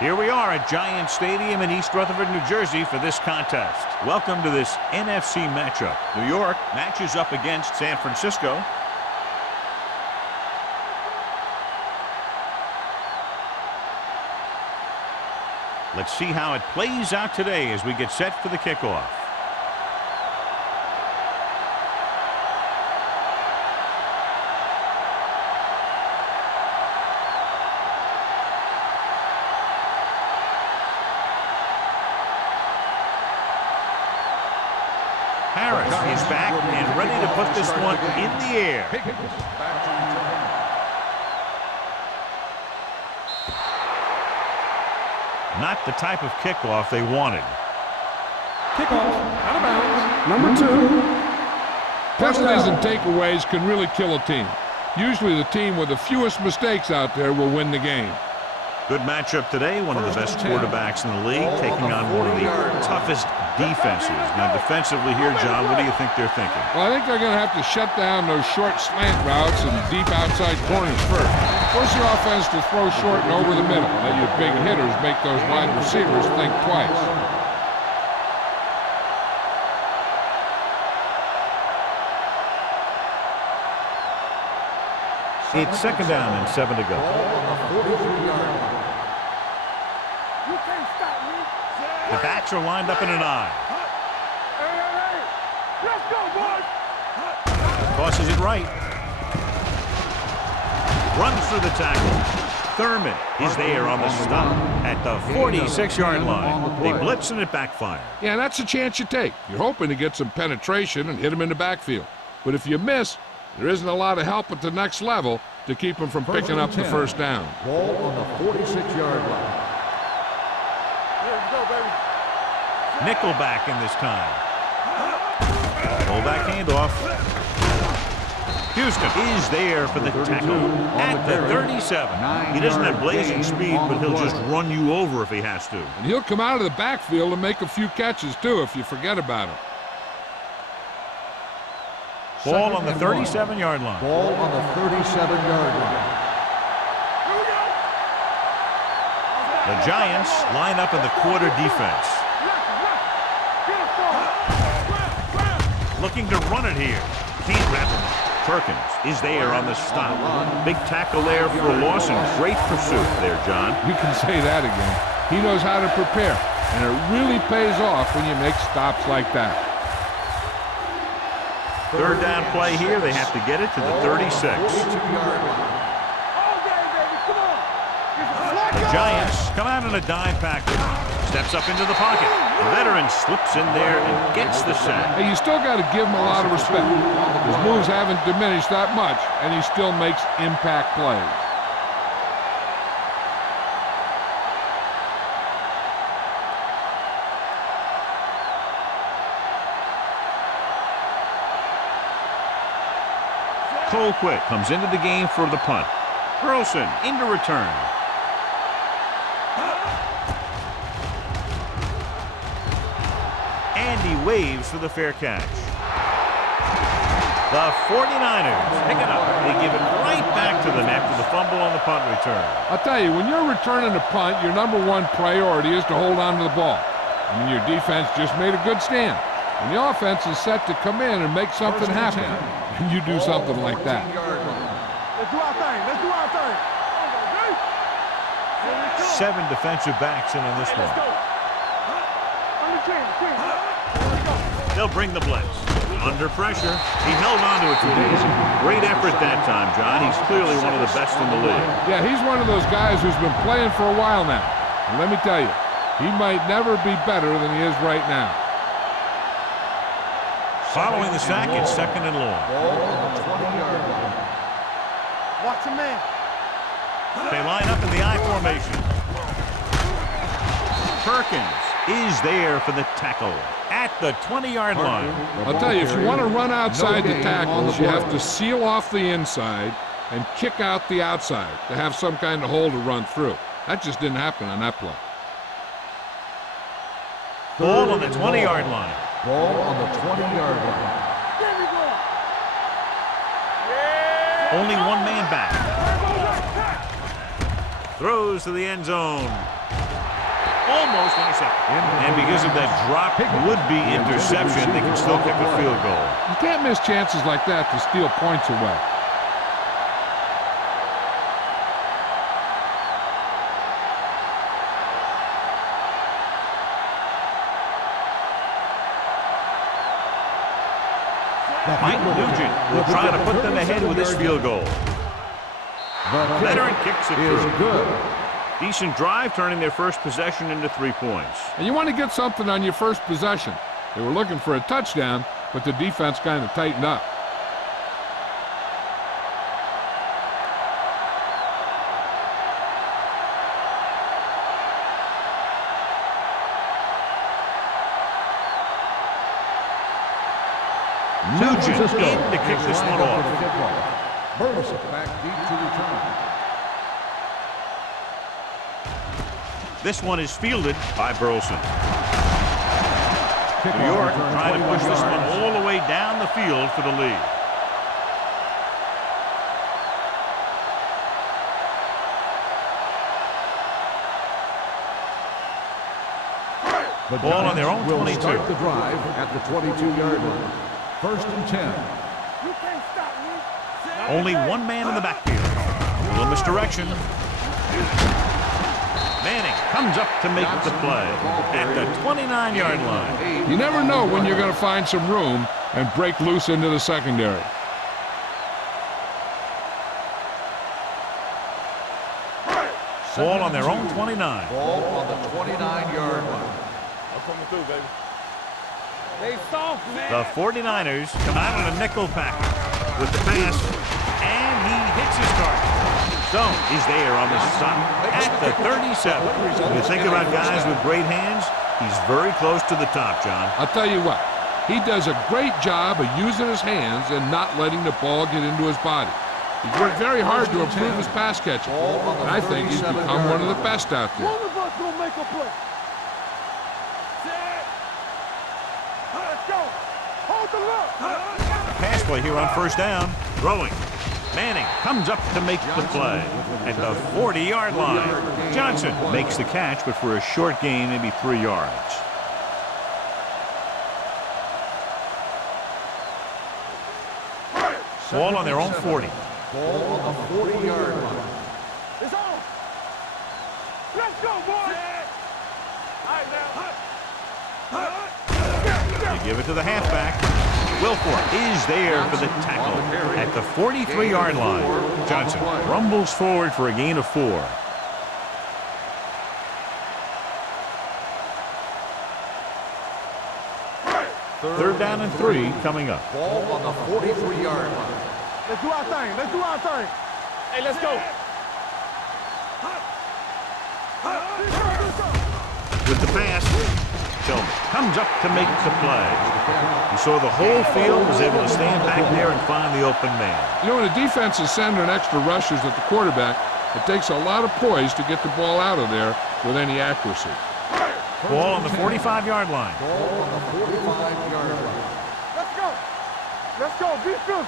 Here we are at Giant Stadium in East Rutherford, New Jersey for this contest. Welcome to this NFC matchup. New York matches up against San Francisco. Let's see how it plays out today as we get set for the kickoff. Harris is back and ready to put this one in the air. Not the type of kickoff they wanted. Kickoff, out of bounds, number 2. Penalties and takeaways can really kill a team. Usually the team with the fewest mistakes out there will win the game. Good matchup today. One of the best quarterbacks in the league taking on one of the toughest defenses. Now defensively here, John, what do you think they're thinking? Well, I think they're going to have to shut down those short slant routes and deep outside corners first. Force your offense to throw short and over the middle. Let your big hitters make those wide receivers think twice. It's second down and 7 to go. The backs are lined up in an I. Let's go, boys! Tosses it right. Runs through the tackle. Thurman is there on the stop at the 46-yard line. They blitz and it backfires. Yeah, that's a chance you take. You're hoping to get some penetration and hit them in the backfield. But if you miss, there isn't a lot of help at the next level to keep them from picking up the first down. Ball on the 46-yard line. Here we go, baby. Nickelback in this time. Fullback handoff. Houston is there for the tackle at the 37. He doesn't have blazing speed, but he'll just run you over if he has to. And he'll come out of the backfield and make a few catches, too, if you forget about him. Ball on the 37-yard line. Ball on the 37-yard line. The Giants line up in the quarter defense. Looking to run it here. Can't wrap him. Perkins is there on the stop. Big tackle there for a loss and great pursuit there, John. You can say that again. He knows how to prepare, and it really pays off when you make stops like that. Third down play here. They have to get it to the 36. The Giants come out in a dime package. Steps up into the pocket. The veteran slips in there and gets the sack. Hey, you still got to give him a lot of respect. His moves haven't diminished that much, and he still makes impact plays. Colquitt comes into the game for the punt. Burleson into return. And he waves for the fair catch. The 49ers pick it up. They give it right back to them after the fumble on the punt return. I'll tell you, when you're returning a punt, your number one priority is to hold on to the ball. I mean, your defense just made a good stand. And the offense is set to come in and make something happen. And you do something like that. Let's do our thing. Let's do our thing. 7 defensive backs in on this one. They'll bring the blitz. Under pressure. He held on to it 2 days. Great effort that time, John. He's clearly one of the best in the league. Yeah, he's one of those guys who's been playing for a while now. And let me tell you, he might never be better than he is right now. Following the sack, it's second and long. Ball on the 20-yard line. Watch him, man. They line up in the I formation. Perkins is there for the tackle at the 20-yard line. I'll tell you, if you want to run outside the tackles, you have to seal off the inside and kick out the outside to have some kind of hole to run through. That just didn't happen on that play. Ball on the 20-yard line. Ball on the 20-yard line. Only one man back. Throws to the end zone. Almost intercepted. And because of that drop would-be interception, they can still kick a field goal. You can't miss chances like that to steal points away. Mike Nugent will try to put them ahead with this field goal. Veteran kicks it through. Good. Decent drive, turning their first possession into 3 points. And you want to get something on your first possession. They were looking for a touchdown, but the defense kind of tightened up. Nugent in to kick this one off. Burleson back deep to return. This one is fielded by Burleson. New York trying to push this one all the way down the field for the lead. Ball on their own 22. Start the drive at the 22-yard line. 1st and 10. Only one man in the backfield. A little misdirection. Manning comes up to make the play at the 29-yard line. You never know when you're going to find some room and break loose into the secondary. Ball on their own 29. Ball on the 29-yard line. The 49ers come out on a nickel package with the pass, and he hits his target. Stone is there on the stop at the 37. When you think about guys with great hands, he's very close to the top, John. I'll tell you what, he does a great job of using his hands and not letting the ball get into his body. He's worked very hard to improve his pass catching, and I think he's become one of the best out there. One of us will make a play. Let's go. Hold the look. Pass play here on first down. Throwing. Manning comes up to make the play at the 40-yard line. Johnson makes the catch, but for a short gain, maybe 3 yards. Ball on their own 40. Ball on the 40-yard line. It's on. Let's go, boys. All right, now. They give it to the halfback. Wilfork is there for the tackle at the 43-yard line. Johnson rumbles forward for a gain of 4. Third down and 3 coming up. Ball on the 43-yard line. Let's do our thing. Let's do our thing. Hey, let's go. With the pass, Tillman comes up to make the play. You saw the whole field, was able to stand back there and find the open man. You know, when a defense is sending extra rushers at the quarterback, it takes a lot of poise to get the ball out of there with any accuracy. Ball on the 45-yard line. Ball on the 45-yard line. Let's go. Let's go. Be physical.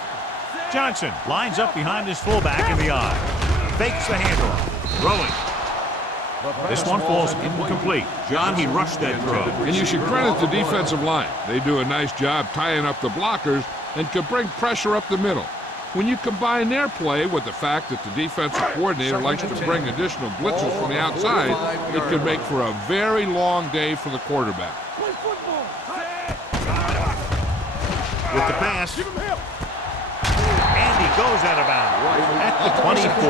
Johnson lines up behind his fullback in the eye. Fakes the handoff. Throwing. This one falls incomplete. John, he rushed that throw. And you should credit the defensive line. They do a nice job tying up the blockers and can bring pressure up the middle. When you combine their play with the fact that the defensive coordinator likes to bring additional blitzes from the outside, it can make for a very long day for the quarterback. Play football. With the pass. And he goes out of bounds at the 24.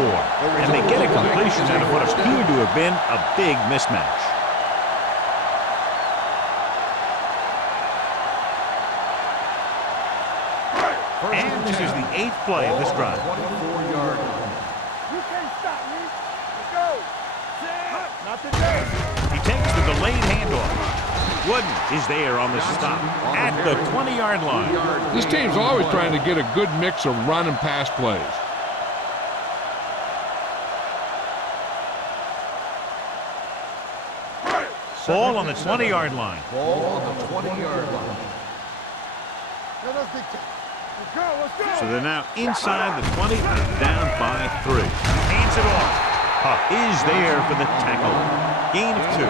And they get a completion out of what appeared to have been a big mismatch. And this is the 8th play of this drive. 24-yard line. You can't stop me. Let's go. Not today. He takes the delayed handoff. Wooden is there on the stop at the 20-yard line. This team's always trying to get a good mix of run and pass plays. Ball on the 20-yard line. Ball on the 20-yard line. Now let's get let's go. Let's go. So they're now inside the 20 and down by 3. Hands it off. Puck is there for the tackle. Gain of 2.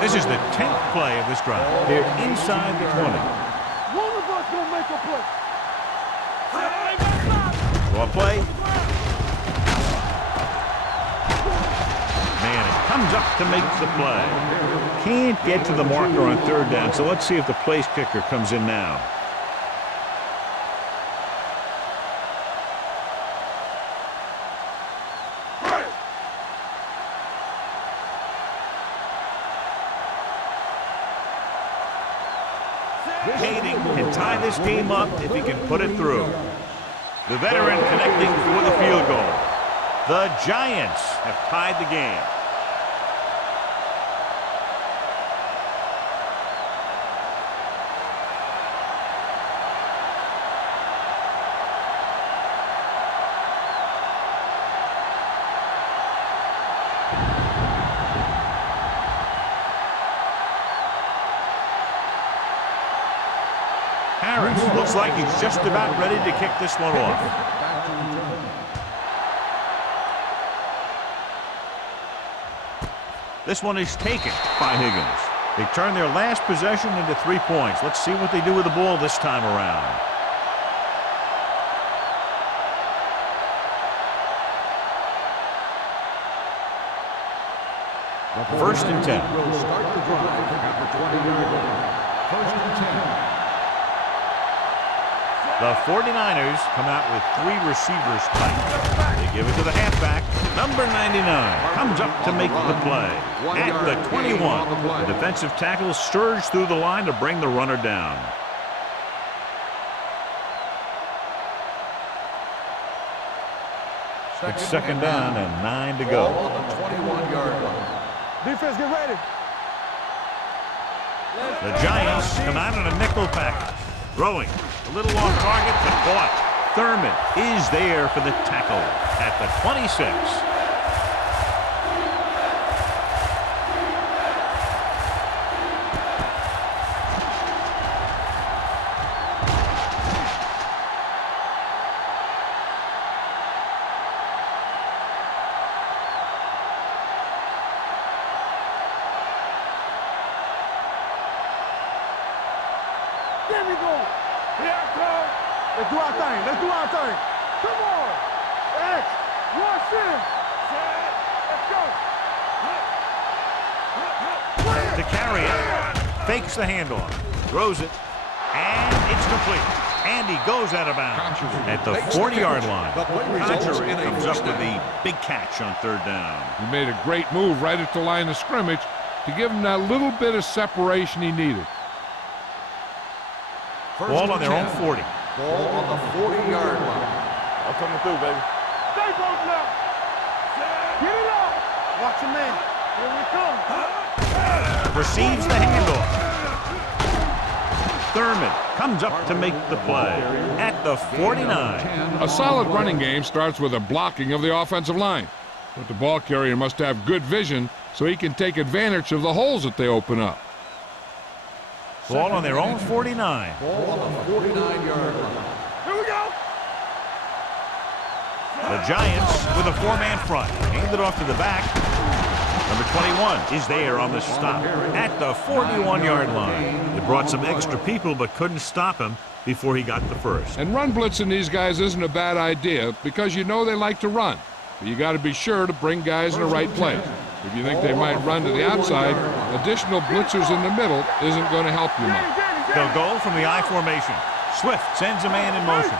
This is the 10th play of this drive. They're inside the 20. One of us gonna make a play. Draw play. Manning comes up to make the play. Can't get to the marker on 3rd down, so let's see if the place kicker comes in now. Hayden can tie this game up if he can put it through. The veteran connecting for the field goal. The Giants have tied the game. Harris looks like he's just about ready to kick this one off. This one is taken by Higgins. They turn their last possession into 3 points. Let's see what they do with the ball this time around. First and 10. Will start the drive at the 20-yard line. First and 10. The 49ers come out with 3 receivers tight. They give it to the halfback. Number 99 comes up to make the play. At the 21, the defensive tackle surged through the line to bring the runner down. It's 2nd down and 9 to go. On the 21-yard line. Defense, get ready. The Giants come out in a nickel package. Throwing. A little off target, but caught. Thurman is there for the tackle at the 26. There we go. Here I come. Let's do our thing. Let's do our thing. Come on. X. Rush in. Set. Let's go. To carry it. Fakes the handoff. Throws it. And it's complete. And he goes out of bounds at the 40-yard line. Conjure comes up with a big catch on 3rd down. He made a great move right at the line of scrimmage to give him that little bit of separation he needed. Ball on their own 40. Ball on the 40-yard line. I'm coming through, baby. Stay both now. Get it up. Watch your man. Here we come. Receives the handoff. Thurman comes up to make the play at the 49. A solid running game starts with a blocking of the offensive line. But the ball carrier must have good vision so he can take advantage of the holes that they open up. Ball on their own 49. Ball on the 49-yard line. Here we go. The Giants with a 4-man front. Hand it off to the back. Number 21 is there on the stop at the 41-yard line. They brought some extra people but couldn't stop him before he got the first. And run blitzing these guys isn't a bad idea because you know they like to run. But you got to be sure to bring guys in the right place. If you think they might run to the outside, additional blitzers in the middle isn't going to help you much. They'll go from the I formation. Swift sends a man in motion.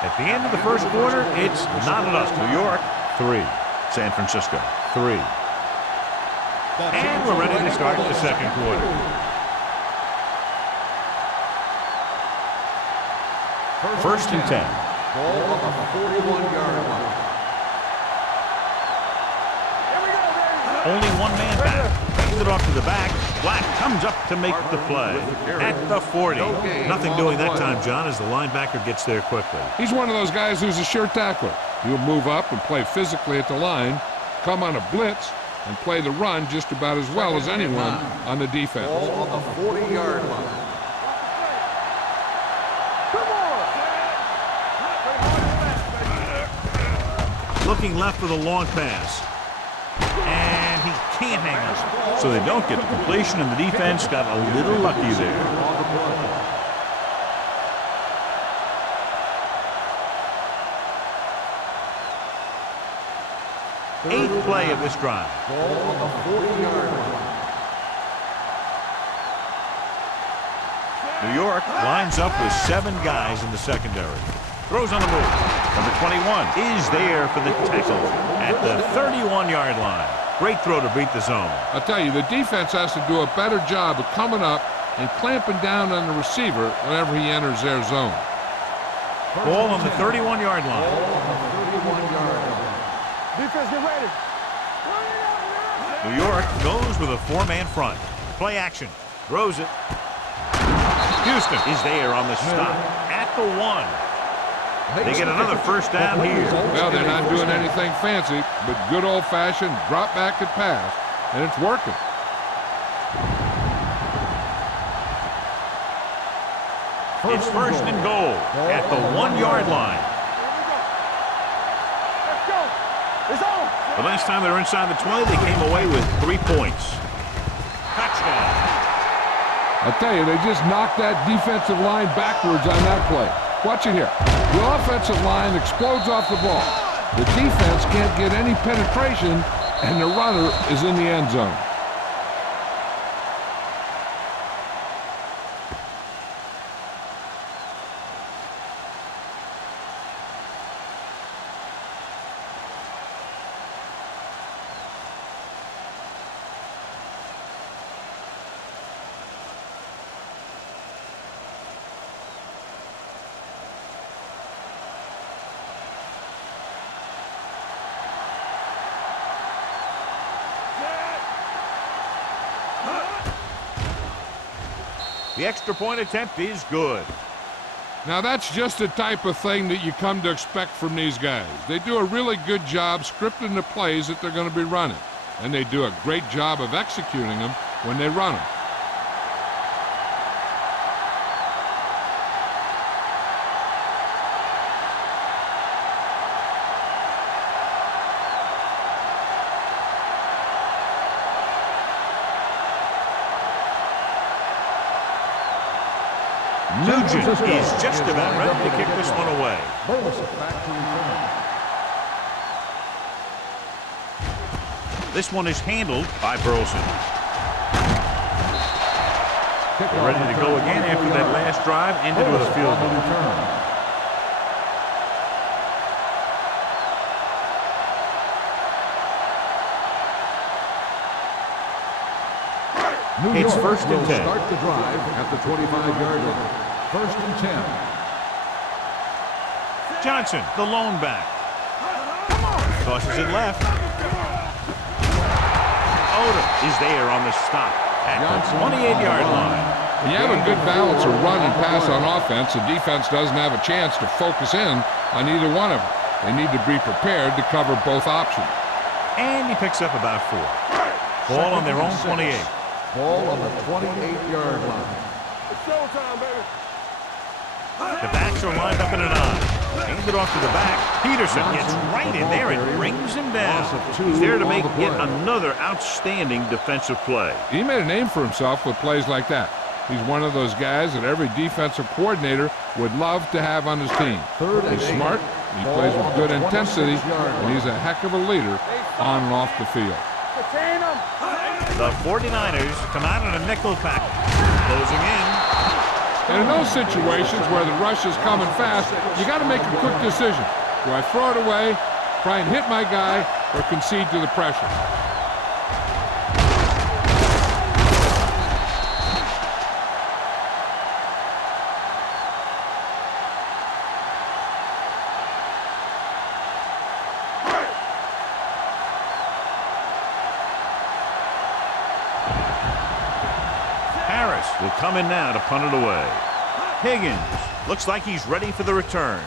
At the end of the first quarter, it's not enough. New York, 3. San Francisco, 3. And we're ready to start the second quarter. First and 10. Ball on the 41-yard line. Only one man back. Hands it off to the back. Black comes up to make the play at the 40. Nothing doing that time, John, as the linebacker gets there quickly. He's one of those guys who's a sure tackler. He'll move up and play physically at the line, come on a blitz, and play the run just about as well as anyone on the defense. Ball on the 40-yard line. Looking left for the long pass. And he can't hang on. So they don't get the completion, and the defense got a little lucky there. Eighth play of this drive. Ball on the 40-yard line. New York lines up with 7 guys in the secondary. Throws on the move. Number 21 is there for the tackle at the 31-yard line. Great throw to beat the zone. I'll tell you, the defense has to do a better job of coming up and clamping down on the receiver whenever he enters their zone. Ball on the 31-yard line. Ball on the 31-yard line. Defense, get ready. New York goes with a 4-man front. Play action. Throws it. Houston is there on the stop at the 1. They get another first down here. Well, they're not doing anything fancy, but good old-fashioned drop back and pass, and it's working. It's first and goal at the 1-yard line. Let's go. It's on. The last time they were inside the 20, they came away with 3 points. Touchdown. I tell you, they just knocked that defensive line backwards on that play. Watch it here. The offensive line explodes off the ball. The defense can't get any penetration, and the runner is in the end zone. The extra point attempt is good. Now, that's just the type of thing that you come to expect from these guys. They do a really good job scripting the plays that they're going to be running, and they do a great job of executing them when they run them. Nugent is just about ready to kick this one away. This one is handled by Burleson. They're ready to go again after that last drive ended with a field goal. It's first and 10. Start the drive at the 25-yard line. First and 10. Johnson, the lone back. Tosses it left. Odom is there on the stop at the 28-yard line. When you have a good balance of run and pass on offense, the defense doesn't have a chance to focus in on either one of them. They need to be prepared to cover both options. And he picks up about 4. Ball on their own 28. Ball on the 28-yard line. It's showtime, baby. The backs are lined up in an I. Hands it off to the back. Peterson gets right in there and brings him down. He's there to make yet another outstanding defensive play. He made a name for himself with plays like that. He's one of those guys that every defensive coordinator would love to have on his team. He's smart, he plays with good intensity, and he's a heck of a leader on and off the field. Contain them. The 49ers come out in a nickel package. Closing in. And in those situations where the rush is coming fast, you got to make a quick decision. Do I throw it away, try and hit my guy, or concede to the pressure? Will come in now to punt it away. Higgins looks like he's ready for the return.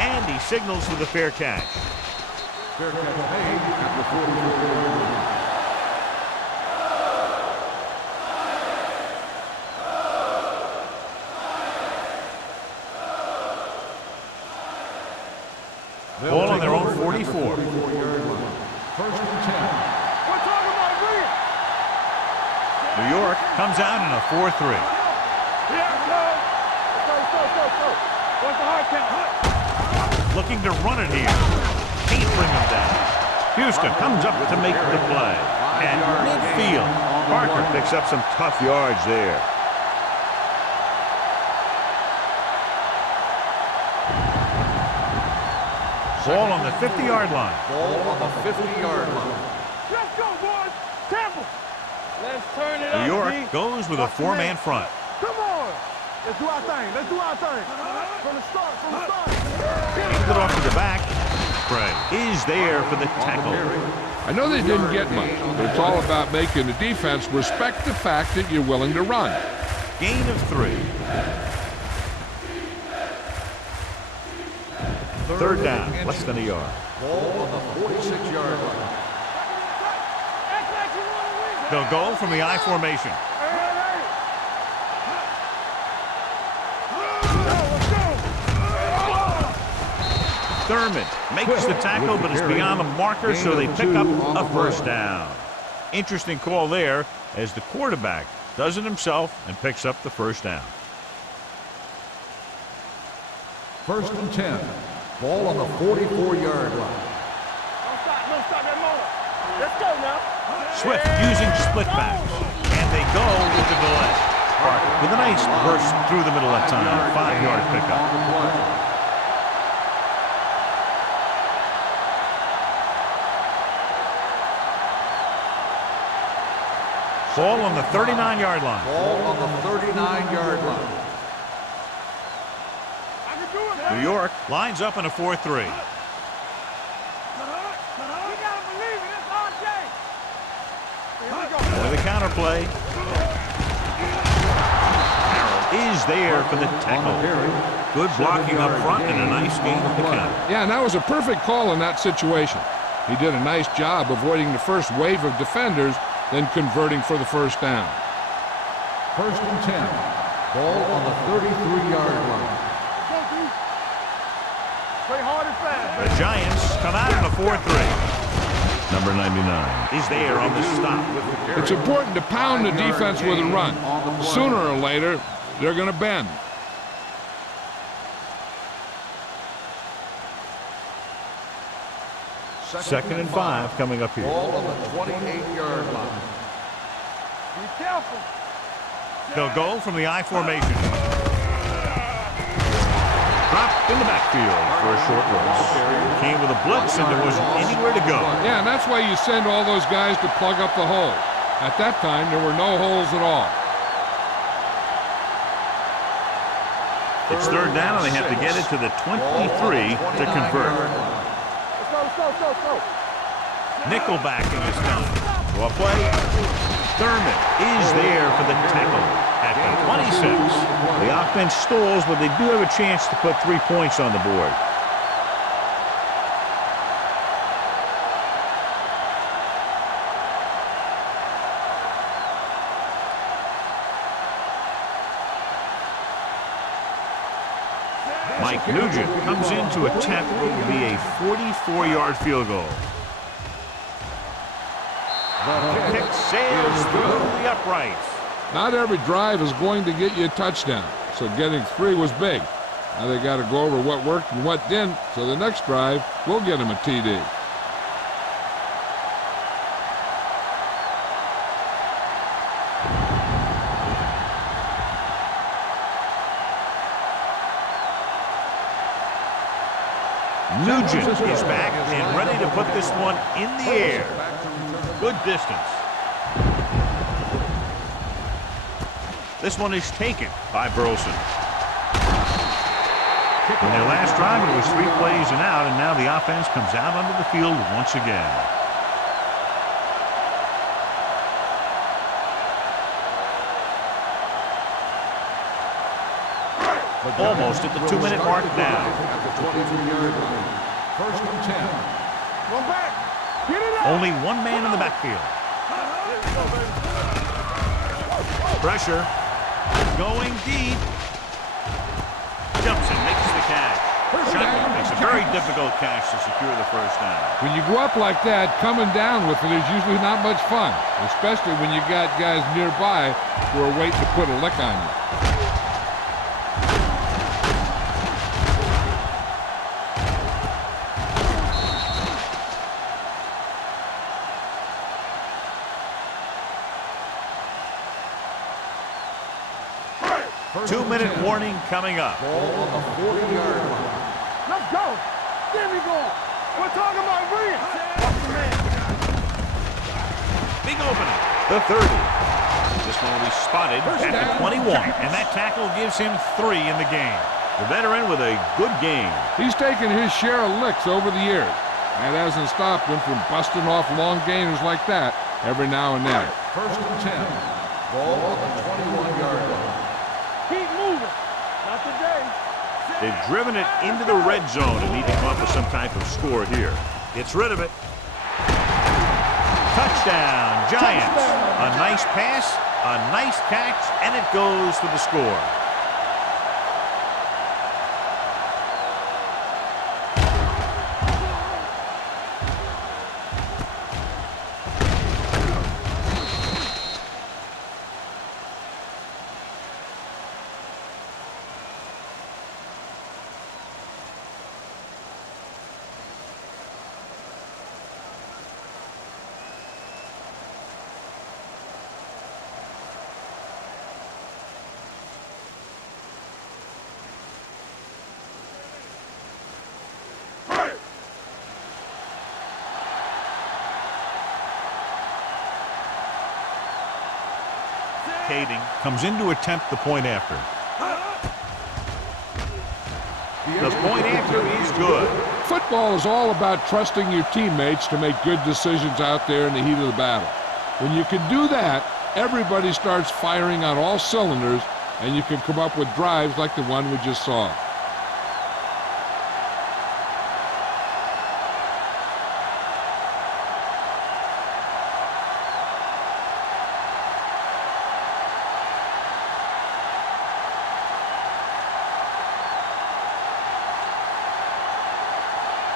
And he signals for the fair catch. Fair catch made at the 44-yard line. Ball on their own 44. 44-yard line. First and 10. We're talking about bring it. New York comes out in a 4-3. Here it goes. Go. What's the hard count? Looking to run it here. Can't bring him down. Houston comes up to make the play. At midfield, Parker picks up some tough yards there. Ball on the 50-yard line. Ball on the 50-yard line. Let's go, boys. Tampa. Let's turn it up, New York D. goes with a four-man front. Come on. Let's do our thing. From the start. Hands it off to the back. Gray is there for the tackle. I know they didn't get much, but it's all about making the defense respect the fact that you're willing to run. Gain of 3. Third down, less than a yard. Ball on the 46-yard line. They'll go from the I formation. Thurman makes the tackle, but it's beyond the marker, so they pick up a first down. Interesting call there, as the quarterback does it himself and picks up the first down. First and 10. Ball on the 44-yard line. Don't stop that motor. Let's go now. Swift using split backs, and they go with the delay. Parker with a nice burst through the middle that time, 5-yard pickup. Ball on the 39-yard line. Ball on the 39-yard line. I can do it, New York lines up in a 4-3. We gotta believe it. It's our day. Here we go. With the counterplay. Harrell is there for the tackle. Good blocking up front and a nice gain of the count. Yeah, and that was a perfect call in that situation. He did a nice job avoiding the first wave of defenders, then converting for the first down. First and 10. Ball on the 33-yard line. Go, D. Play hard and fast. The Giants come out in a 4-3. Number 99 is there on the stop. It's important to pound the defense with a run. Sooner or later, they're going to bend. Second and 5 coming up here. Ball on the 28-yard line. Be careful. They'll go from the I formation. Dropped in the backfield for a short loss. Came with a blitz and there wasn't anywhere to go. Yeah, and that's why you send all those guys to plug up the hole. At that time, there were no holes at all. It's third down and they have to get it to the 23 to convert. Let's go. Nickelback in this time. Well play. Thurman is there for the tackle at the 26. The offense stalls, but they do have a chance to put 3 points on the board. Mike Nugent comes in to attempt what will be a 44-yard field goal. The kick sails through the uprights. Not every drive is going to get you a touchdown, so getting 3 was big. Now they got to go over what worked and what didn't, so the next drive will get them a TD. Nugent is back and ready to put this one in the air. Good distance. This one is taken by Burleson. In their last drive, it was 3 plays and out, and now the offense comes out onto the field once again. Almost at the 2-minute mark now. At the 23-yard line. First and 10. Go back. Get it up. Only one man in the backfield. Pressure. Going deep. Jumps and makes the catch. Shotgun makes a very difficult catch to secure the first down. When you go up like that, coming down with it is usually not much fun, especially when you got guys nearby who are waiting to put a lick on you. Two-minute warning coming up. Ball on the 40-yard line. Let's go. There we go. We're talking about Rhea. Watch the man. Big opening. The 30. This one will be spotted at the 21, and that tackle gives him 3 in the game. The veteran with a good game. He's taken his share of licks over the years. That hasn't stopped him from busting off long gainers like that every now and then. First and 10. Ball on the 21-yard line. Keep moving. Not today. They've driven it into the red zone and need to come up with some type of score here. Gets rid of it. Touchdown, Giants. A nice pass, a nice catch, and it goes for the score. Comes in to attempt the point after. The point after is good. Football is all about trusting your teammates to make good decisions out there in the heat of the battle. When you can do that, everybody starts firing on all cylinders, and you can come up with drives like the one we just saw.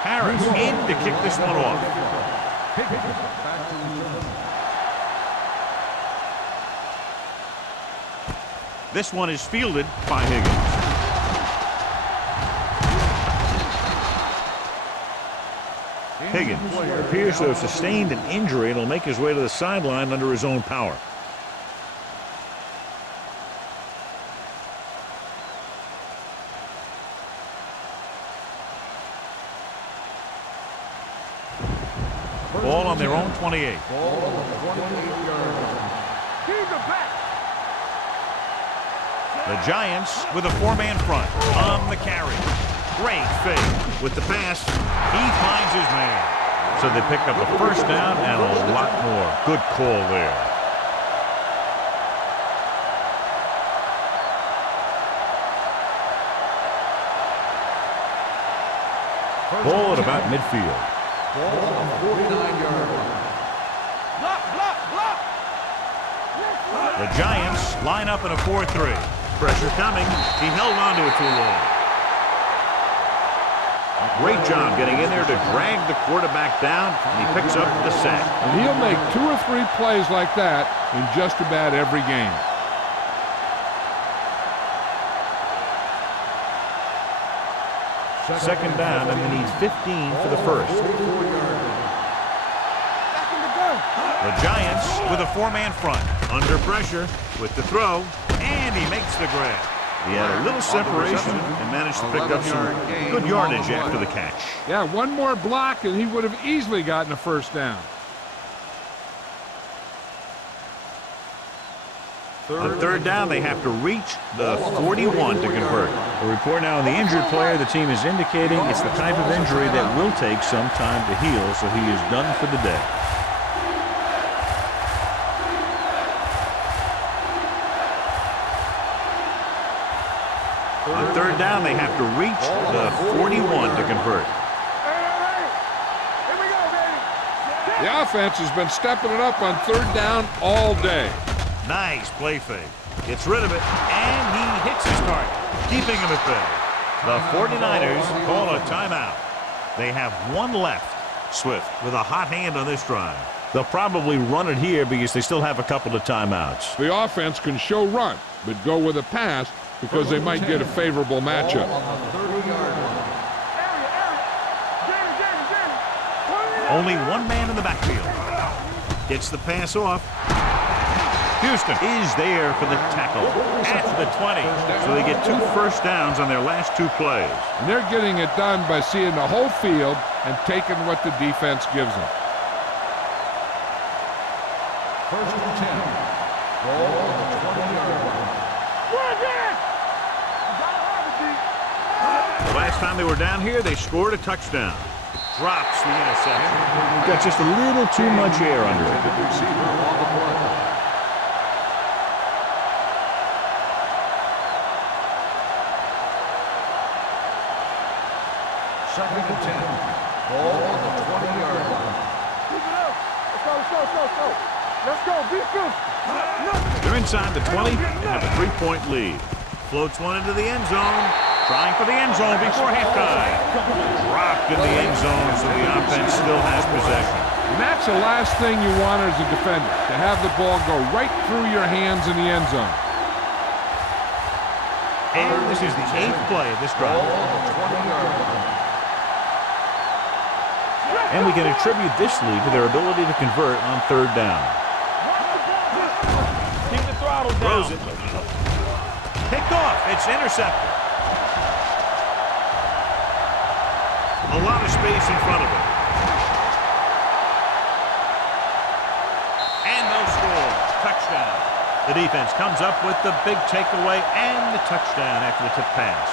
Harris in to kick this one off. This one is fielded by Higgins. Higgins appears to have sustained an injury and will make his way to the sideline under his own power. Ball on their own 28. Ball on the 28-yard line. He's the back. The Giants with a 4-man front on the carry. Great fake with the pass. He finds his man. So they pick up a first down and a lot more. Good call there. Ball at about midfield. Ball on the 49-yard line. Block, block, block. The Giants line up in a 4-3. Pressure coming. He held on to it too long. Great job getting in there to drag the quarterback down, and he picks up the sack. And he'll make 2 or 3 plays like that in just about every game. Second down, and they need 15 for the first. Back in the gun. The Giants with a 4-man front. Under pressure with the throw, and he makes the grab. He had a little separation and managed to pick up some good yardage after the catch. Yeah, one more block and he would have easily gotten a first down. On third down, they have to reach the 41 to convert. A report now on the injured player. The team is indicating it's the type of injury that will take some time to heal, so he is done for the day. On third down, they have to reach the 41 to convert. Hey, hey, hey. Here we go. The offense has been stepping it up on third down all day. Nice play fake. Gets rid of it, and he hits his target, keeping him at bay. The 49ers call a timeout. They have one left. Swift with a hot hand on this drive. They'll probably run it here because they still have a couple of timeouts. The offense can show run, but go with a pass because they might get a favorable matchup. Only one man in the backfield. Gets the pass off. Houston is there for the tackle at the 20. So they get 2 first downs on their last 2 plays. And they're getting it done by seeing the whole field and taking what the defense gives them. First and 10. Ball on the 20-yard line. The last time they were down here, they scored a touchdown. Drops the interception. Got just a little too much air under it. Receiver on the play. Second and 10. Ball on the 20-yard line. Keep it up. Let's go. Let's go. Defense. They're inside the 20 and have a 3-point lead. Floats one into the end zone. Trying for the end zone before halftime. Dropped in the end zone, so the offense still has possession. And that's the last thing you want as a defender, to have the ball go right through your hands in the end zone. And this is the 8th play of this drive. Ball on the 20-yard line. And we can attribute this lead to their ability to convert on third down. Keep the throttle down. Throws it. Picked off. It's intercepted. A lot of space in front of him. And they'll score. Touchdown. The defense comes up with the big takeaway and the touchdown after the tip pass.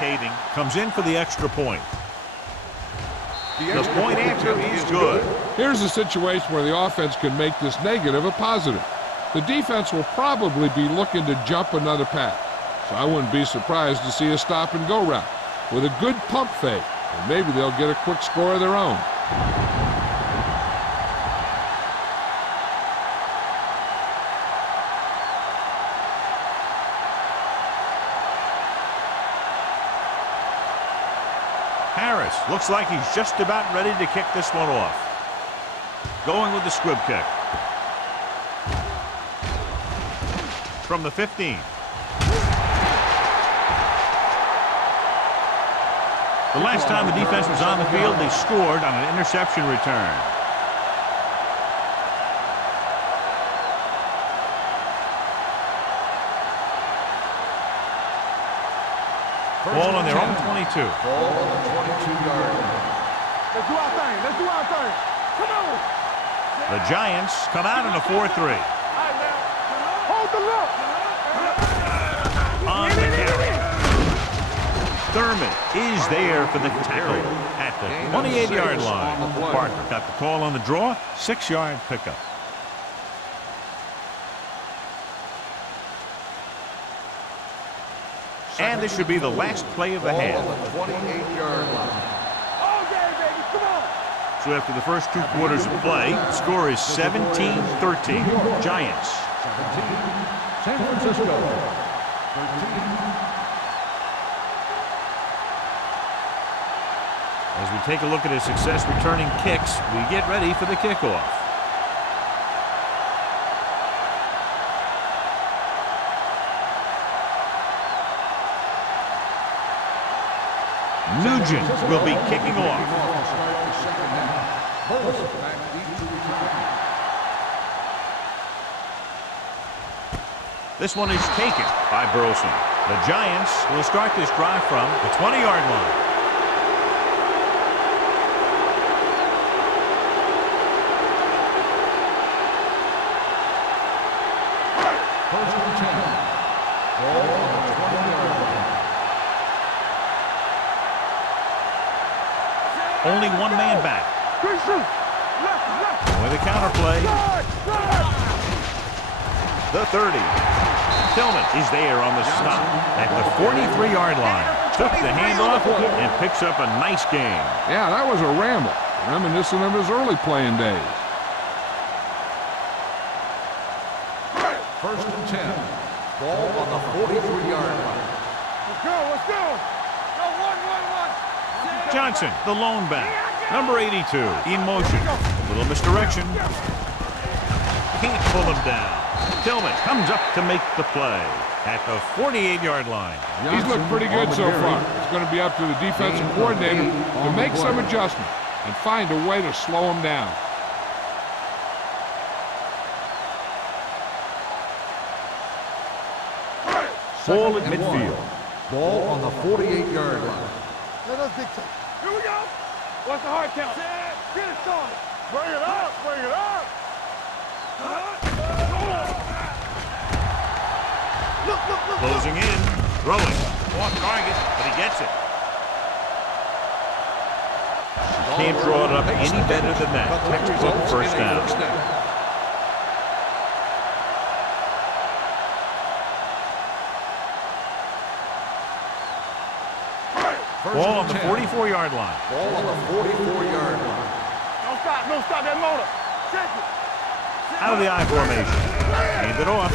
Kading comes in for the extra point. The point answer is good. Here's a situation where the offense can make this negative a positive. The defense will probably be looking to jump another pass, so I wouldn't be surprised to see a stop-and-go route with a good pump fake, and maybe they'll get a quick score of their own. Harris looks like he's just about ready to kick this one off. Going with the squib kick. From the 15. The last time the defense was on the field, they scored on an interception return. Ball on their own 22. Ball on the 22-yard line. Let's do our thing. Come on. The Giants come out in a 4-3. All right, now. Hold the look. On the carry. Thurman is there for the tackle at the 28-yard line. Parker got the call on the draw. 6-yard pickup. And this should be the last play of the half. Ball on the 28-yard line. All day, baby. Come on. So after the first 2 quarters of play, the score is 17-13. Giants. 17. San Francisco. 13. As we take a look at his success returning kicks, we get ready for the kickoff. Nugent will be kicking off. This one is taken by Burleson. The Giants will start this drive from the 20-yard line. running one man back. With a counter play. The 30. Tillman is there on the stop at the 43-yard line. Took the handoff and picks up a nice game. Yeah, that was a ramble, reminiscent of his early playing days. First and 10. Ball on the 43-yard line. Let's go, let's go. Go, one. Johnson, the lone back. Number 82, in motion. A little misdirection. Can't pull him down. Tillman comes up to make the play at the 48-yard line. He's looked pretty good so far. It's going to be up to the defensive coordinator to make some adjustments and find a way to slow him down. Ball at midfield. Ball on the 48-yard line. Let us dictate. Here we go. What's the hard count? Get it started. Bring it up, bring it up. Look. Closing in, throwing. Off target, but he gets it. Can't draw it up any better than that. Textbook first down. Ball on the 44-yard line. Ball on the 44-yard line. Don't stop that motor. Check it. Out of the I formation. Hand it off.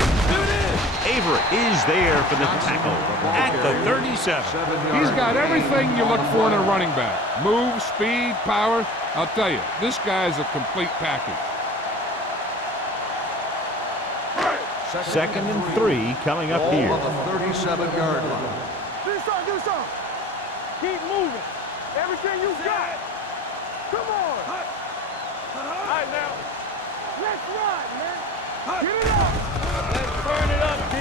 Avery is there for the tackle at the 37. He's got everything you look for in a running back. Move, speed, power. I'll tell you, this guy is a complete package. Second and 3 coming up here. Ball on the 37-yard line. Do something. Keep moving. Everything you got. Come on. All right, now. Let's ride, man. Get it up. Let's burn it up, D.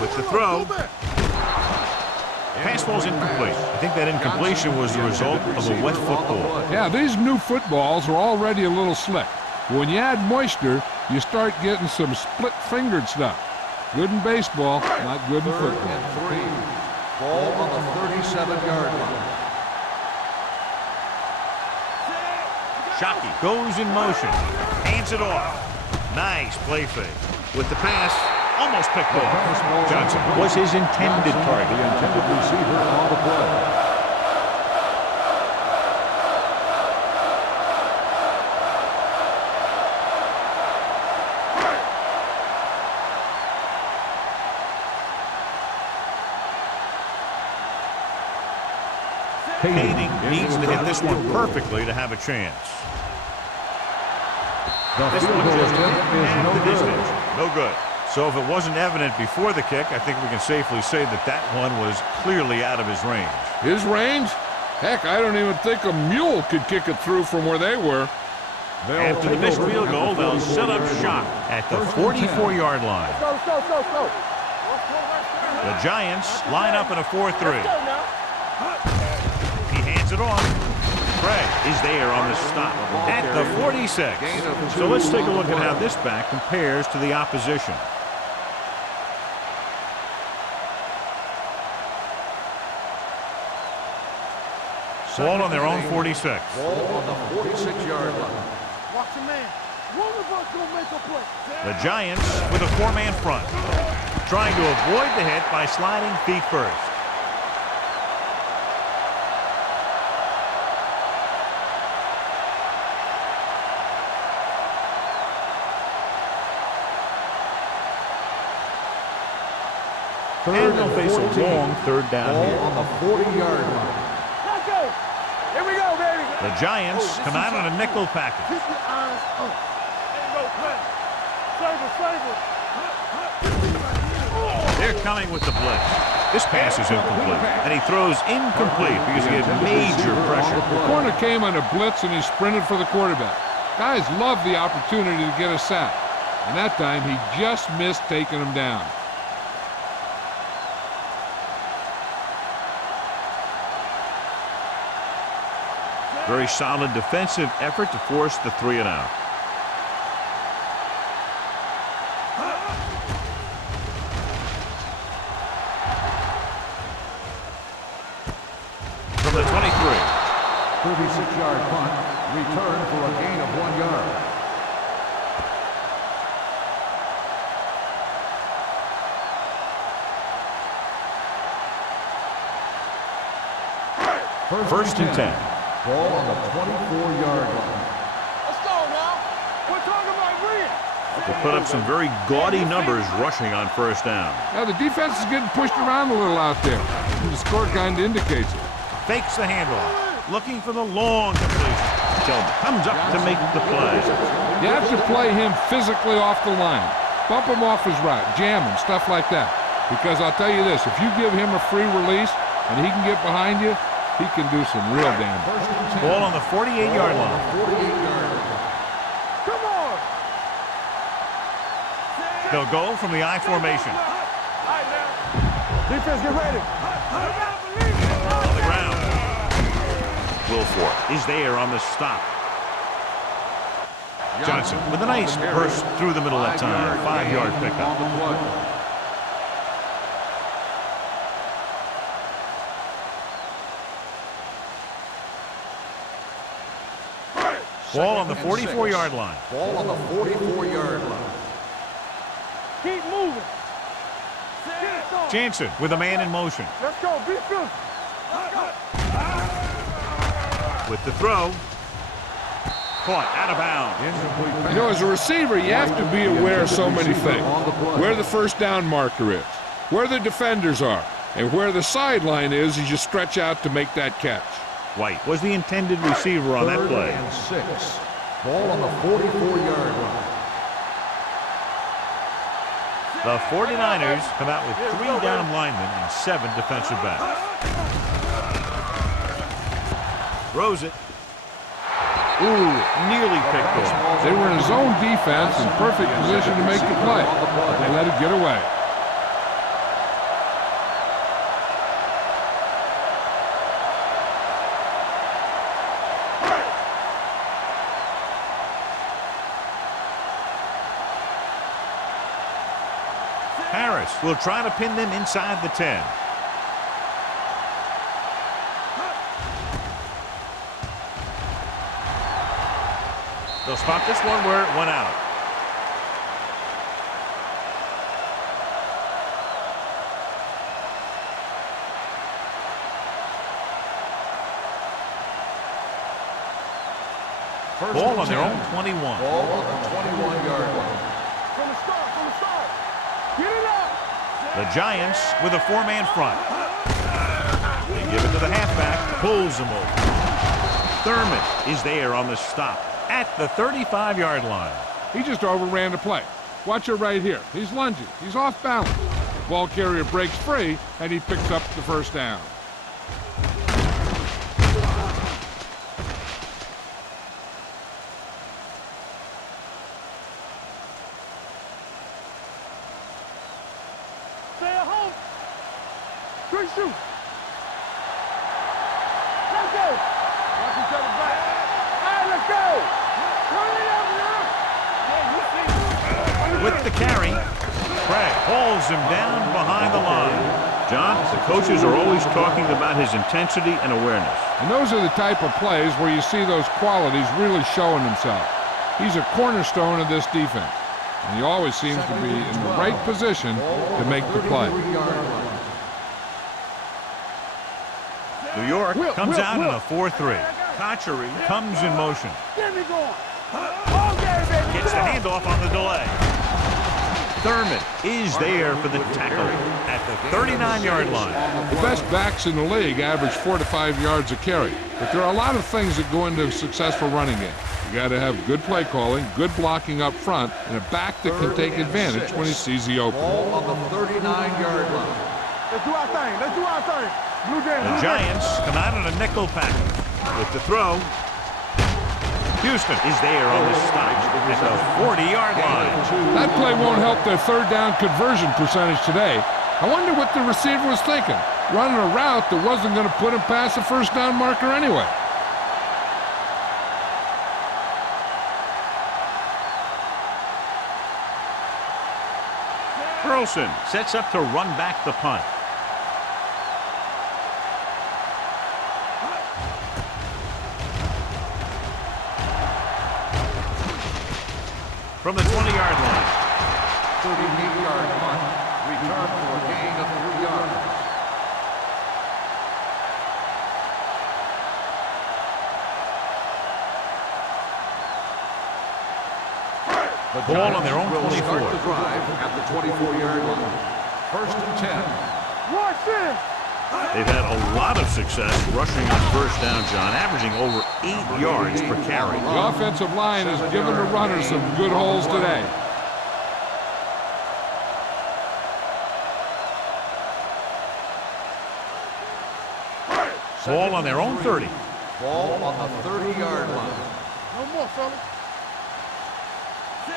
With the throw. Pass ball's incomplete. I think that incompletion was the result of a wet football. Yeah, these new footballs are already a little slick. When you add moisture, you start getting some split-fingered stuff. Good in baseball, not good in Third football. and 3. Ball on the 37-yard line. Shockey goes in motion. Hands it off. Nice play fake. With the pass, almost picked off. Johnson was his intended target. The intended receiver on the play. Hayden needs to hit this one perfectly to have a chance. This one just at the distance. No good. So if it wasn't evident before the kick, I think we can safely say that that one was clearly out of his range. His range? Heck, I don't even think a mule could kick it through from where they were. After the missed field goal, they'll set up shop at the 44-yard line. Go. The Giants line up in a 4-3. He hands it off. Craig is there on the stop at the 46. So let's take a look at how this back compares to the opposition. Ball on their own 46. Ball on the 46-yard line. Watch your man. One of us gonna make a play. The Giants with a four-man front, trying to avoid the hit by sliding feet first. And they'll face a long third down Ball here. on the 40-yard line. Let's go. Here we go, baby. The Giants come out on a nickel package. Keep your eyes up. There you go, play. Save it. They're coming with the blitz. This pass is incomplete, and he throws incomplete because he had major pressure. The corner came on a blitz and he sprinted for the quarterback. Guys love the opportunity to get a sack, and that time he just missed taking him down. Very solid defensive effort to force the 3-and-out. From the 23. 36 6-yard punt. Return for a gain of 1 yard. First and 10. Ball on the 24-yard line. Let's go now. We're talking about real. They put up some very gaudy numbers rushing on first down. Now, the defense is getting pushed around a little out there. The score kind of indicates it. Fakes the handoff, looking for the long completion. Tillman comes up to make the play. You have to play him physically off the line. Bump him off his route, jam him, stuff like that. Because I'll tell you this, if you give him a free release and he can get behind you, he can do some real damage. Ball on the 48-yard line. 48-yard line. Come on. They'll go from the I formation. All right, now. Defense, get ready. On the ground. Wilfork is there on the stop. Johnson with a nice burst through the middle that time. 5-yard pickup. Ball on the 44-yard line. Ball on the 44-yard line. Keep moving. Jansen with a man in motion. Let's go. Be good. With the throw. Caught out of bounds. You know, as a receiver, you have to be aware of so many things. Where the first down marker is, where the defenders are, and where the sideline is as you stretch out to make that catch. White was the intended receiver on that play. 3rd and 6. Ball on the 44-yard line. The 49ers come out with 3 down linemen and 7 defensive backs. Throws it. Ooh, nearly picked off. They were in zone defense in perfect position to make the play, but they let it get away. Harris will try to pin them inside the 10. They'll spot this one where it went out. Ball on their own 21. Ball on the 21-yard line. From the start. Get it up. The Giants with a 4-man front. They give it to the halfback, pulls him over. Thurman is there on the stop at the 35-yard line. He just overran the play. Watch it right here. He's lunging. He's off balance. Ball carrier breaks free, and he picks up the first down. Stay at home. Good shoot. Let's go. Watch each other back. All right, let's go. Run it up now. With the carry, Craig hauls him down behind the line. John, the coaches are always talking about his intensity and awareness. And those are the type of plays where you see those qualities really showing themselves. He's a cornerstone of this defense, and he always seems to be in the right position to make the play. New York comes out in a 4-3. Kochery comes in motion. Get me going. All game, baby. Gets the handoff on the delay. Thurman is there for the tackle at the 39-yard line. The best backs in the league average 4 to 5 yards a carry, but there are a lot of things that go into a successful running game. You got to have good play calling, good blocking up front, and a back that can take advantage when he sees the opening. Ball on the 39-yard line. Let's do our thing. Blue Jays. The Giants come out in a nickel package with the throw. Houston is there on the stop at the 40-yard line. That play won't help their 3rd down conversion percentage today. I wonder what the receiver was thinking, running a route that wasn't going to put him past the first down marker anyway. Burleson sets up to run back the punt. from the 20-yard line. 38-yard punt. Return for a gain of 3 yards. Ball on their own will 24. start the drive at the 24-yard line. 1st and 10. Watch this. They've had a lot of success rushing on first down, John, averaging over 8 yards per carry. The offensive line has given the runners some good holes today. Ball on their own 30. Ball on the 30-yard line. No more, fellas.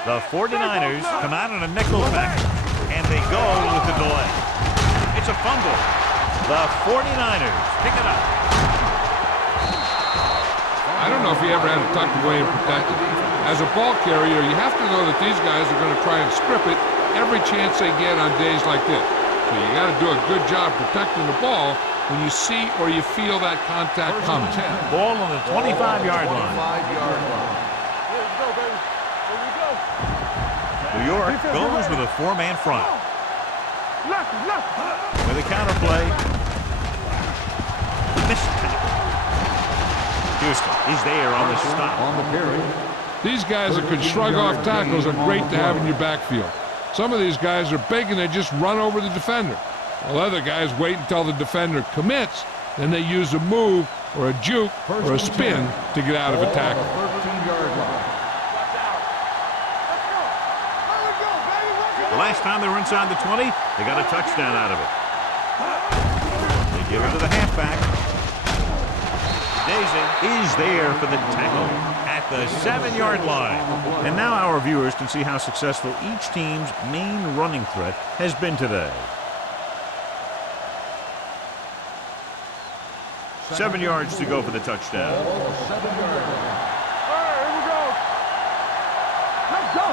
The 49ers come out in a nickel pack, and they go with the delay. It's a fumble. The 49ers pick it up. I don't know if he ever had it tucked away and protected. As a ball carrier, you have to know that these guys are going to try and strip it every chance they get on days like this. So you got to do a good job protecting the ball when you see or you feel that contact coming. Ball on the 25-yard line. 25-yard line. Here we go, baby. Here we go. New York goes with a 4-man front. Left, left. With a counterplay. Missed tackle. Houston is there on the stop. On the carry. These guys that can shrug off tackles are great to have in your backfield. Some of these guys are big and they just run over the defender. While other guys wait until the defender commits, then they use a move or a juke or a spin to get out of a tackle. 13-yard line. The last time they were inside the 20, they got a touchdown out of it. They give it to the halfback. Daisy is there for the tackle at the 7-yard line. And now our viewers can see how successful each team's main running threat has been today. 7 yards to go for the touchdown.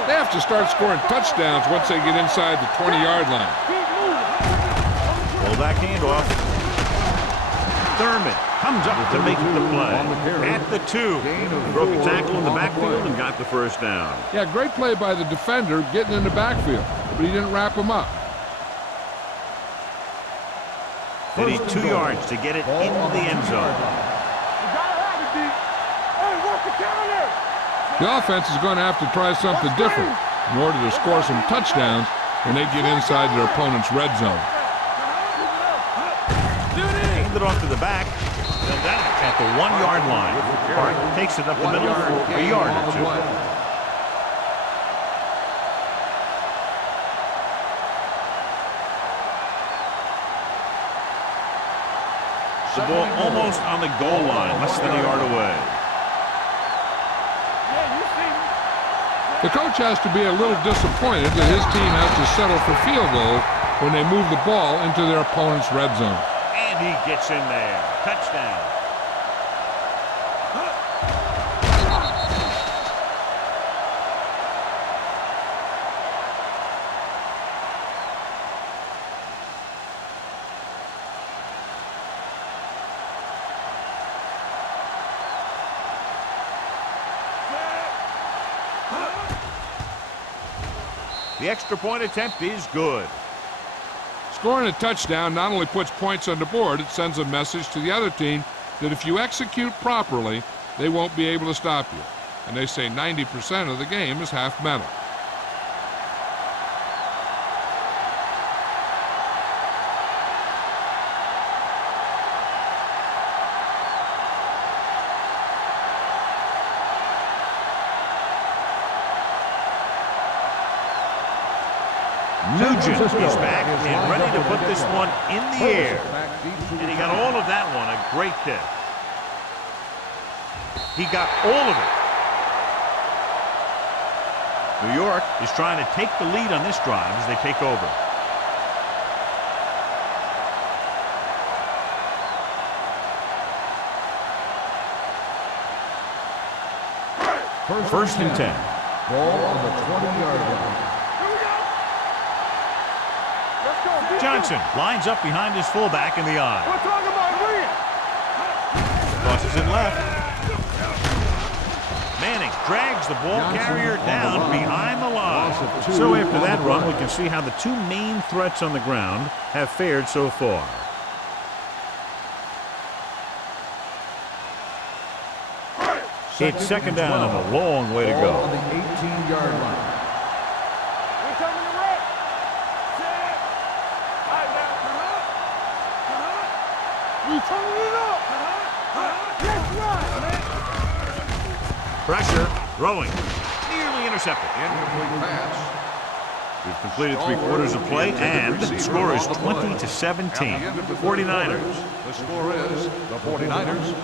They have to start scoring touchdowns once they get inside the 20-yard line. Pull back handoff. Thurman comes up to make the play. At the 2. Broke a tackle in the backfield and got the first down. Yeah, great play by the defender getting in the backfield, but he didn't wrap him up. They need 2 yards to get it into the end zone. The offense is going to have to try something different in order to score some touchdowns when they get inside their opponent's red zone. Hand it off to the back. And down at the 1-yard line. Park takes it up the middle for a yard or 2. The ball almost on the goal line, less than a yard away. The coach has to be a little disappointed that his team has to settle for field goals when they move the ball into their opponent's red zone. And he gets in there. Touchdown. The extra point attempt is good. Scoring a touchdown not only puts points on the board, it sends a message to the other team that if you execute properly, they won't be able to stop you. And they say 90% of the game is half mental. Nugent is back and ready to put this one in the air. And he got all of that one, a great kick. He got all of it. New York is trying to take the lead on this drive as they take over. First and 10. Ball on the 20-yard line. Johnson lines up behind his fullback in the eye. We're talking about Williams. Crosses it left. Manning drags the ball carrier down behind the line. So after that run, we can see how the two main threats on the ground have fared so far. It's second down and a long way to go. On the 18-yard line. We coming to wreck. Set. All right, now. We turning it up. Let's run, man. Pressure, throwing, nearly intercepted. Incomplete pass. We've completed 3/4 of play, and the score is 20-17. 49ers. The score is the 49ers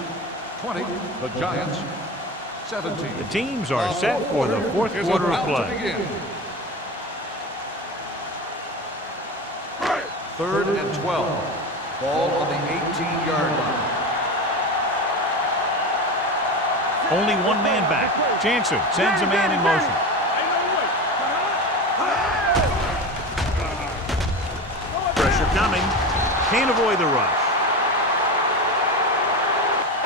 20, the Giants 17. The teams are set for the fourth quarter of play. Third and 12. Ball on the 18-yard line. Only one man back. Jansen sends a man in motion. Pressure coming. Can't avoid the rush.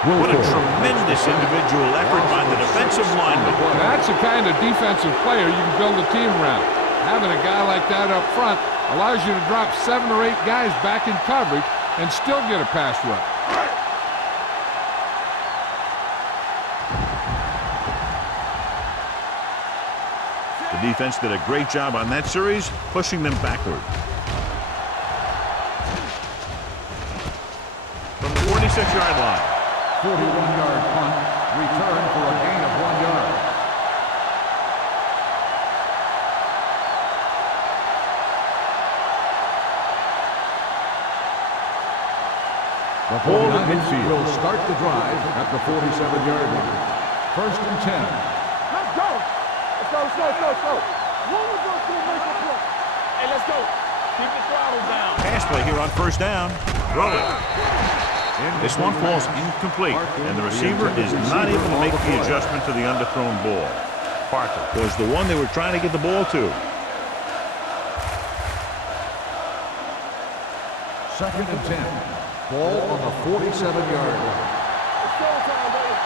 What a tremendous individual effort by the defensive lineman. That's the kind of defensive player you can build a team around. Having a guy like that up front allows you to drop 7 or 8 guys back in coverage and still get a pass rush. The defense did a great job on that series, pushing them backward. From the 46-yard line. 41-yard punt, return for a gain of 1 yard. The 49ers will start the drive at the 47-yard line. First and 10. Let's go. Let's go. One of us will make a play. Hey, let's go. Keep the throttle down. Pass play here on first down. Throw it. This one falls incomplete, and the receiver is not able to make the adjustment to the underthrown ball. Parker was the one they were trying to get the ball to. Second and 10. Ball on the 47-yard line. It's go time, baby.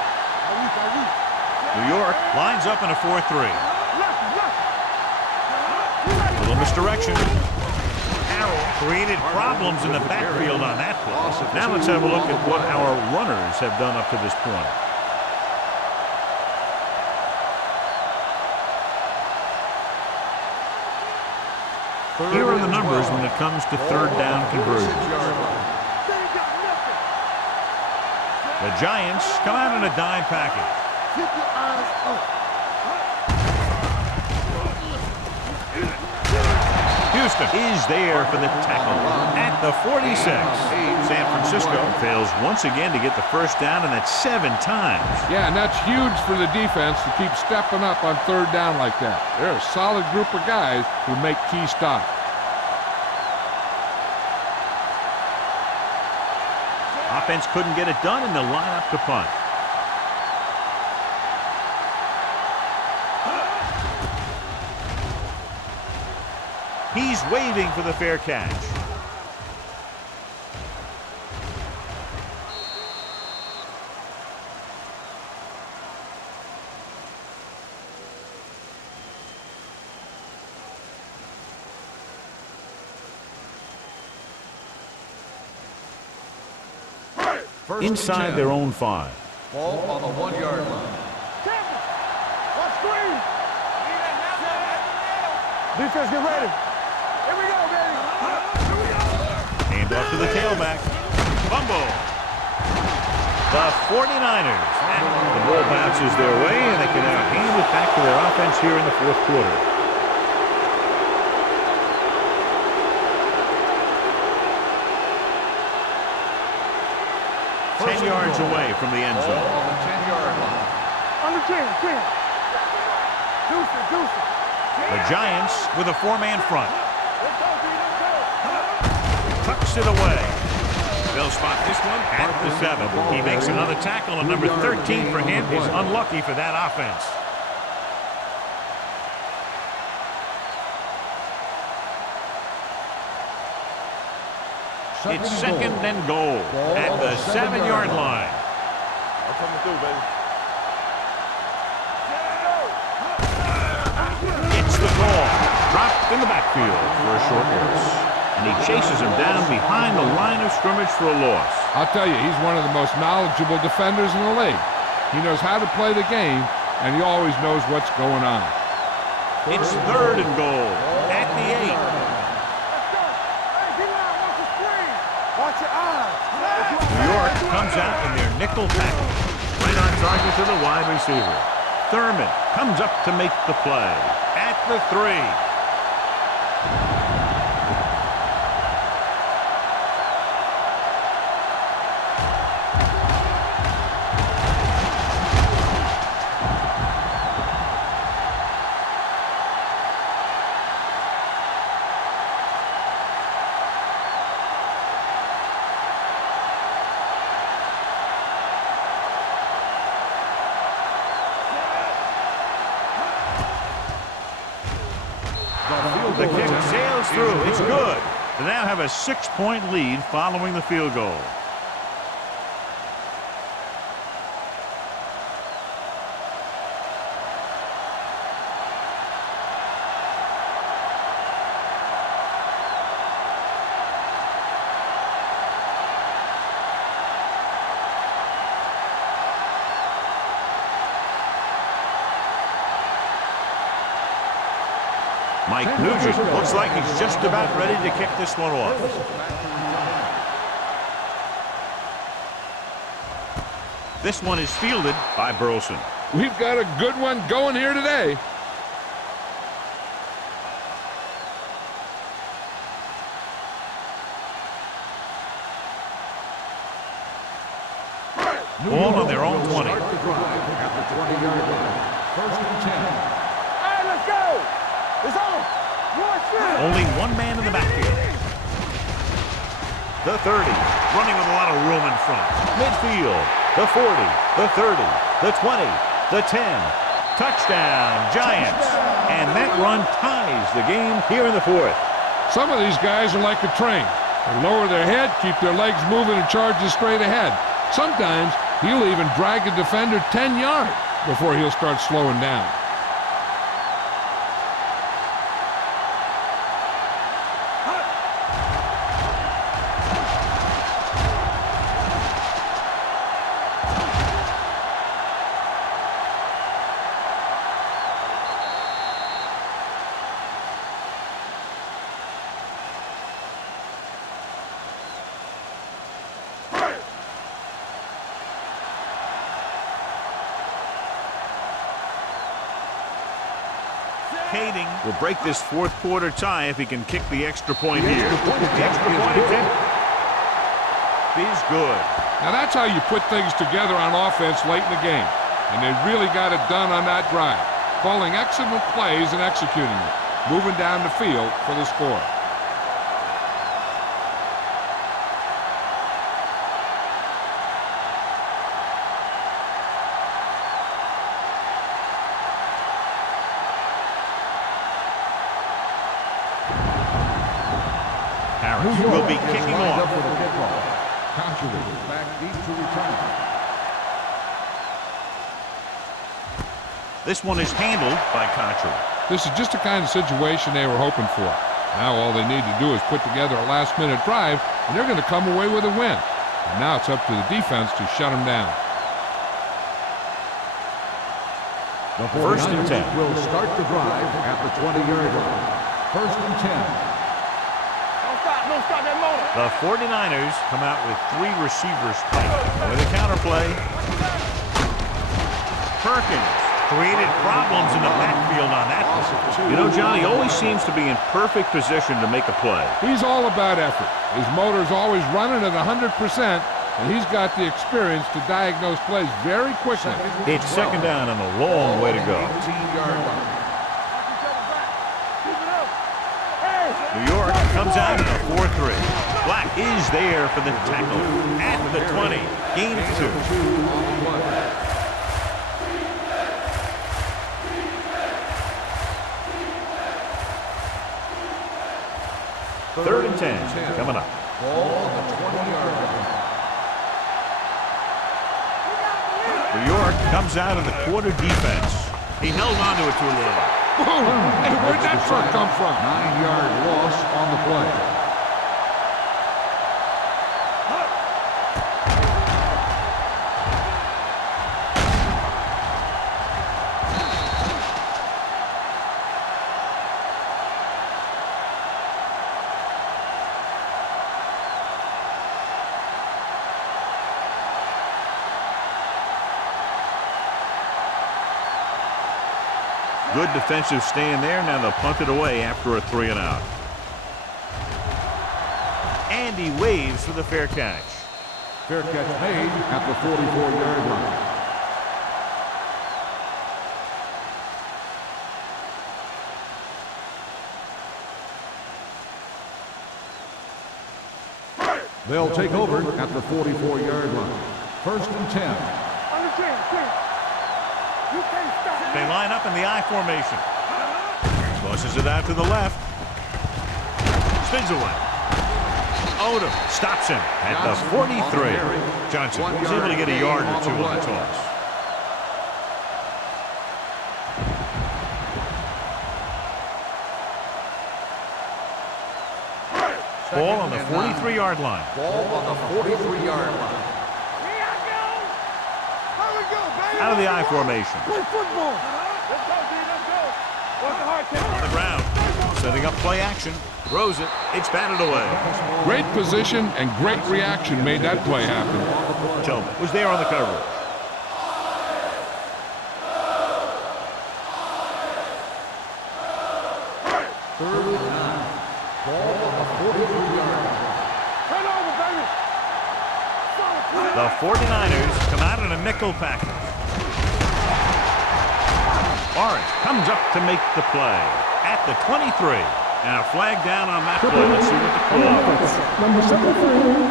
New York lines up in a 4-3. Little misdirection. Carroll created problems in the backfield on that play. Now let's have a look at what our runners have done up to this point. Here are the numbers when it comes to third down conversions. The Giants come out in a dime package. Keep your eyes up. Houston is there for the tackle at the 46. San Francisco fails once again to get the first down, and that's 7 times. Yeah, and that's huge for the defense to keep stepping up on third down like that. They're a solid group of guys who make key stops. Offense couldn't get it done in the lineup to punt. He's waving for the fair catch. Inside their own 5. Ball on the 1-yard line. Watch screen. Defense, get ready. Here we go, baby. Here we go. Hand off to the tailback. Fumble. The 49ers. The ball bounces their way, and they can now hand it back to their offense here in the fourth quarter. First 10 yards away from the end zone. On the 10-yard line. On the 10. Deuce it. The Giants with a 4-man front. Let's go, B. Let's go. Tucks it away. They'll spot this one at the 7. He makes another tackle, and number 13 for him is unlucky for that offense. It's second and goal at the 7-yard line. I'm coming through, baby. in the backfield for a short loss. And he chases him down behind the line of scrimmage for a loss. I'll tell you, he's one of the most knowledgeable defenders in the league. He knows how to play the game, and he always knows what's going on. It's 3rd and goal at the 8. Hey, get out, watch the screen. Watch your eyes. New York comes out in their nickel package. Right on target to the wide receiver. Thurman comes up to make the play at the 3. The kick sails through. It's good. They now have a 6-point lead following the field goal. Mike Nugent looks like he's just about ready to kick this one off. This one is fielded by Burleson. We've got a good one going here today. Ball on their own 20. Start the drive at the 20-yard line. 1st and 10. Hey, let's go. It's on. Only one man in the backfield. The 30, running with a lot of room in front. Midfield, the 40, the 30, the 20, the 10. Touchdown, Giants. And that run ties the game here in the 4th. Some of these guys are like a train. They lower their head, keep their legs moving, and charges straight ahead. Sometimes he'll even drag a defender 10 yards before he'll start slowing down. Kading will break this 4th quarter tie if he can kick the extra point here. The extra point attempt is good. Now that's how you put things together on offense late in the game. And they really got it done on that drive. Calling excellent plays and executing them. Moving down the field for the score. Will be kicking off. For the kickoff. Country back deep to return. This one is handled by Contra. This is just the kind of situation they were hoping for. Now all they need to do is put together a last-minute drive, and they're going to come away with a win. And now it's up to the defense to shut them down. The 1st and 10 will start the drive at the 20-yard line. 1st and 10. Don't stop that motor. The 49ers come out with 3 receivers tight. With a counterplay. Perkins created problems in the backfield on that one. You know, John, he always seems to be in perfect position to make a play. He's all about effort. His motor's always running at 100%, and he's got the experience to diagnose plays very quickly. It's 2nd down and a long way to go. 18-yard line. New York comes out in a 4-3. Black is there for the tackle at the 20. Gain of 2. 3rd and 10 coming up. Ball on the 20-yard line. New York comes out of the quarter defense. He held on to it too long. Boom! Hey, where'd that truck come from? 9-yard loss on the play. Good defensive stand there. Now they'll punt it away after a 3-and-out. And he waves for the fair catch. Fair catch made at the 44-yard line. They'll take over at the 44-yard line. 1st and 10. You can't stop. They line up in the I formation. Tosses it out to the left. Spins away. Odom stops him at the 43. Johnson was able to get a yard or two on the toss. Ball on the 43-yard line. Ball on the 43-yard line. Out of the I formation. Play football. Let's go, D. Let's go. What's the hard take? On the ground. Setting up play action. Throws it. It's batted away. Great position and great reaction made that play happen. Tillman was there on the coverage. Third and 9. Ball on the 43-yard line. Turn over, baby. The 49ers come out in a nickel package. Orange comes up to make the play at the 23. And a flag down on that play. Let's see what the call is. Number 73.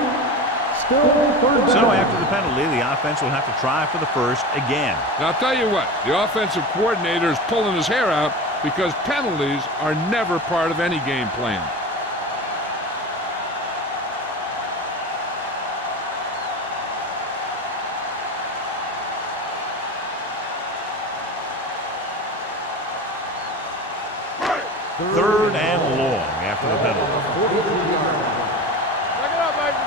Still third down. So after the penalty, the offense will have to try for the first again. Now, I'll tell you what, the offensive coordinator is pulling his hair out because penalties are never part of any game plan. Third and long after the penalty. 43-yard line. Back it up, baby.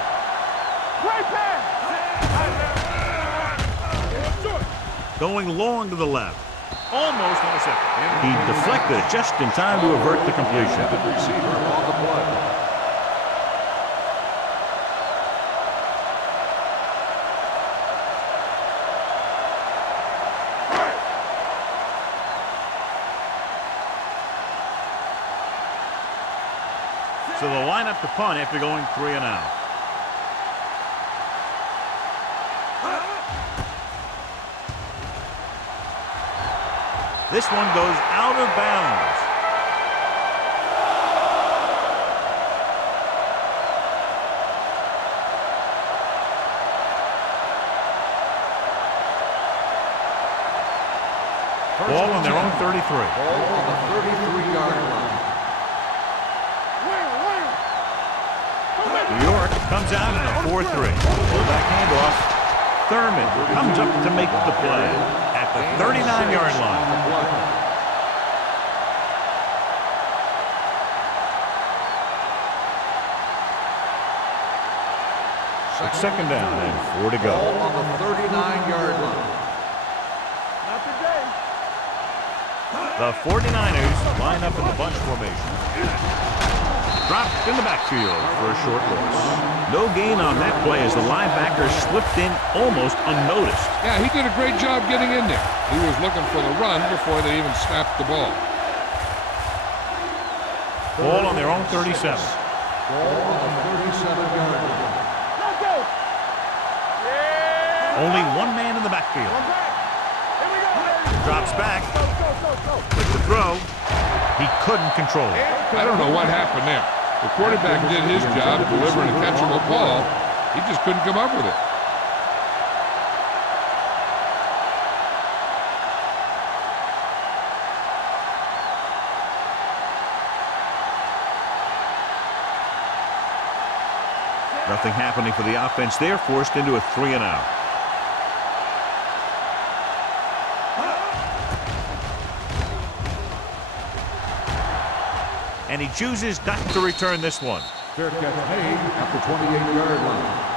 Play pass. Going long to the left. Almost intercepted. He deflected it just in time to avert the completion. The receiver on the play. So they'll line up to punt after going 3-and-out. This one goes out of bounds. Ball on their own 33. Ball on the 33-yard line. New York comes out in a 4-3. Fullback handoff. Thurman comes up to make the play at the 39-yard line. It's 2nd down and 4 to go. Ball on the 39-yard line. Not today. The 49ers line up in the bunch formation. Dropped in the backfield for a short loss. No gain on that play as the linebacker slipped in almost unnoticed. Yeah, he did a great job getting in there. He was looking for the run before they even snapped the ball. Ball on their own 37. Ball on the 37-yard line. Let's go. Yeah. Only one man in the backfield. Here we go, baby. Drops back. Go. With the throw, he couldn't control it. I don't know what happened there. The quarterback did his job delivering a catchable ball. He just couldn't come up with it. Nothing happening for the offense. They're forced into a 3-and-out. and he chooses not to return this one. Fair catch made at the 28-yard line.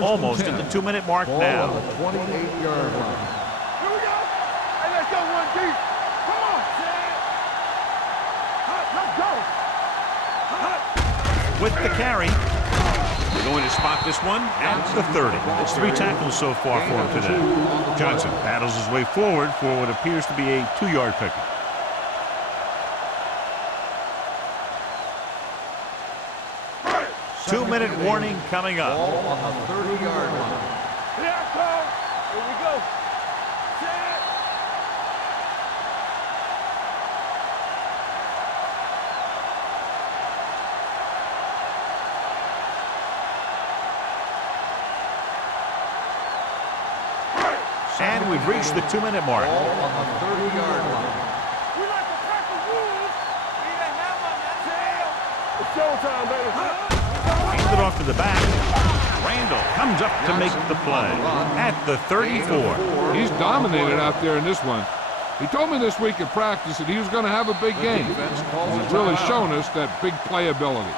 Almost at the 2-minute mark Ball now. on the 28-yard line. Here we go. Hey, let's go one deep. Come on. Let's go. With the carry, they're going to spot this one at the 30. That's 3 tackles so far for him today. Johnson battles his way forward for what appears to be a 2-yard pickup. Two-minute warning coming up. Ball on the 30-yard line. Here I come. Here we go. Set. And we've reached the 2-minute mark. Ball on the 30-yard line. We like to crack the rules. Need a hammer, man. It's showtime, baby. Hand it off to the back. Randall comes up to make the play at the 34. He's dominated out there in this one. He told me this week at practice that he was going to have a big game. He's really shown us that big playability.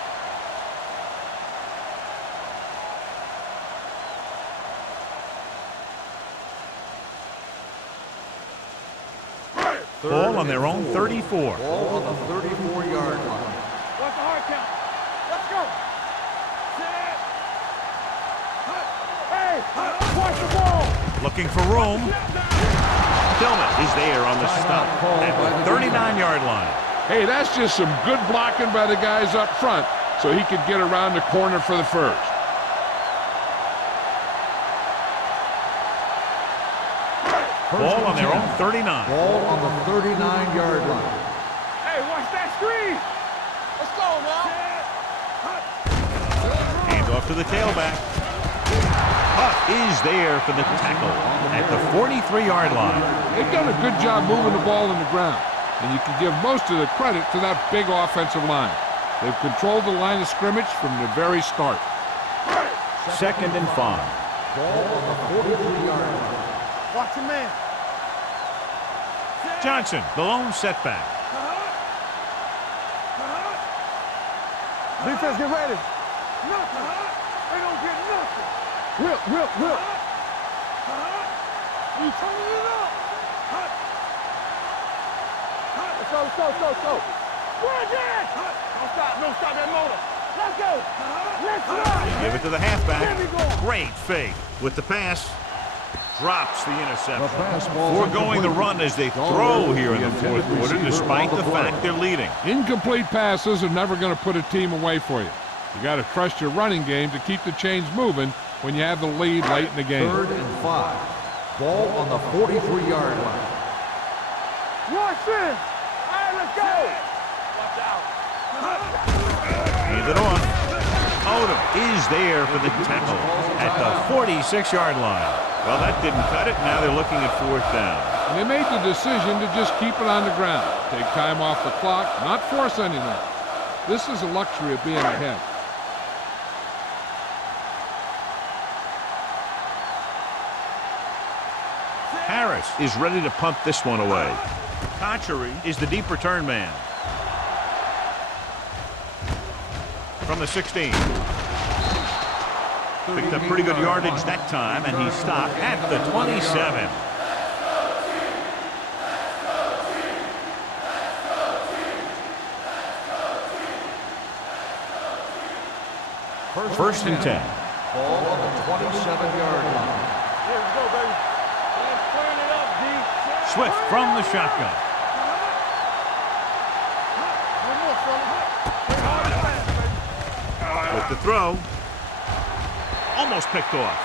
Ball on their own 34. Ball on the 34-yard line. What's the hard count? Let's go. Set. Hey, watch the ball. Looking for room. Tillman is there on the stop at the 39-yard line. Hey, that's just some good blocking by the guys up front so he could get around the corner for the first. Ball on their own 39. Ball on the 39-yard line. Hey, watch that screen. Let's go now. Hand off to the tailback. Huff is there for the tackle at the 43-yard line. They've done a good job moving the ball in the ground, and you can give most of the credit to that big offensive line. They've controlled the line of scrimmage from the very start. 2nd and 5. Ball on the 43-yard line. Watch your man. Johnson, the lone setback. Defense, get ready. Nothing. They don't get nothing. Whip. You turning it up. Let's go. Where's that? Don't stop that motor. Let's go. Let's run. Give it to the halfback. There we go. Great fake with the pass. Drops the The interception. pass ball Foregoing the run as they throw here in the fourth quarter, despite the fact they're leading. Incomplete passes are never going to put a team away for you. You got to trust your running game to keep the chains moving when you have the lead late in the game. 3rd and 5. Ball on the 43-yard line. Watch this. All right, let's go. Watch out. Hand it off. Odom is there for the tackle at the 46-yard line. Well, that didn't cut it. Now they're looking at 4th down. And they made the decision to just keep it on the ground. Take time off the clock, not force anything. This is a luxury of being ahead. Harris is ready to punt this one away. Conchery is the deep return man. From the 16. Picked up pretty good yardage that time, and he stopped at the 27. First and 10. Ball on the 27-yard line. Here we go, baby. Let's turn it up, D. Swift from the shotgun. One more, fella. With the throw. Almost picked off.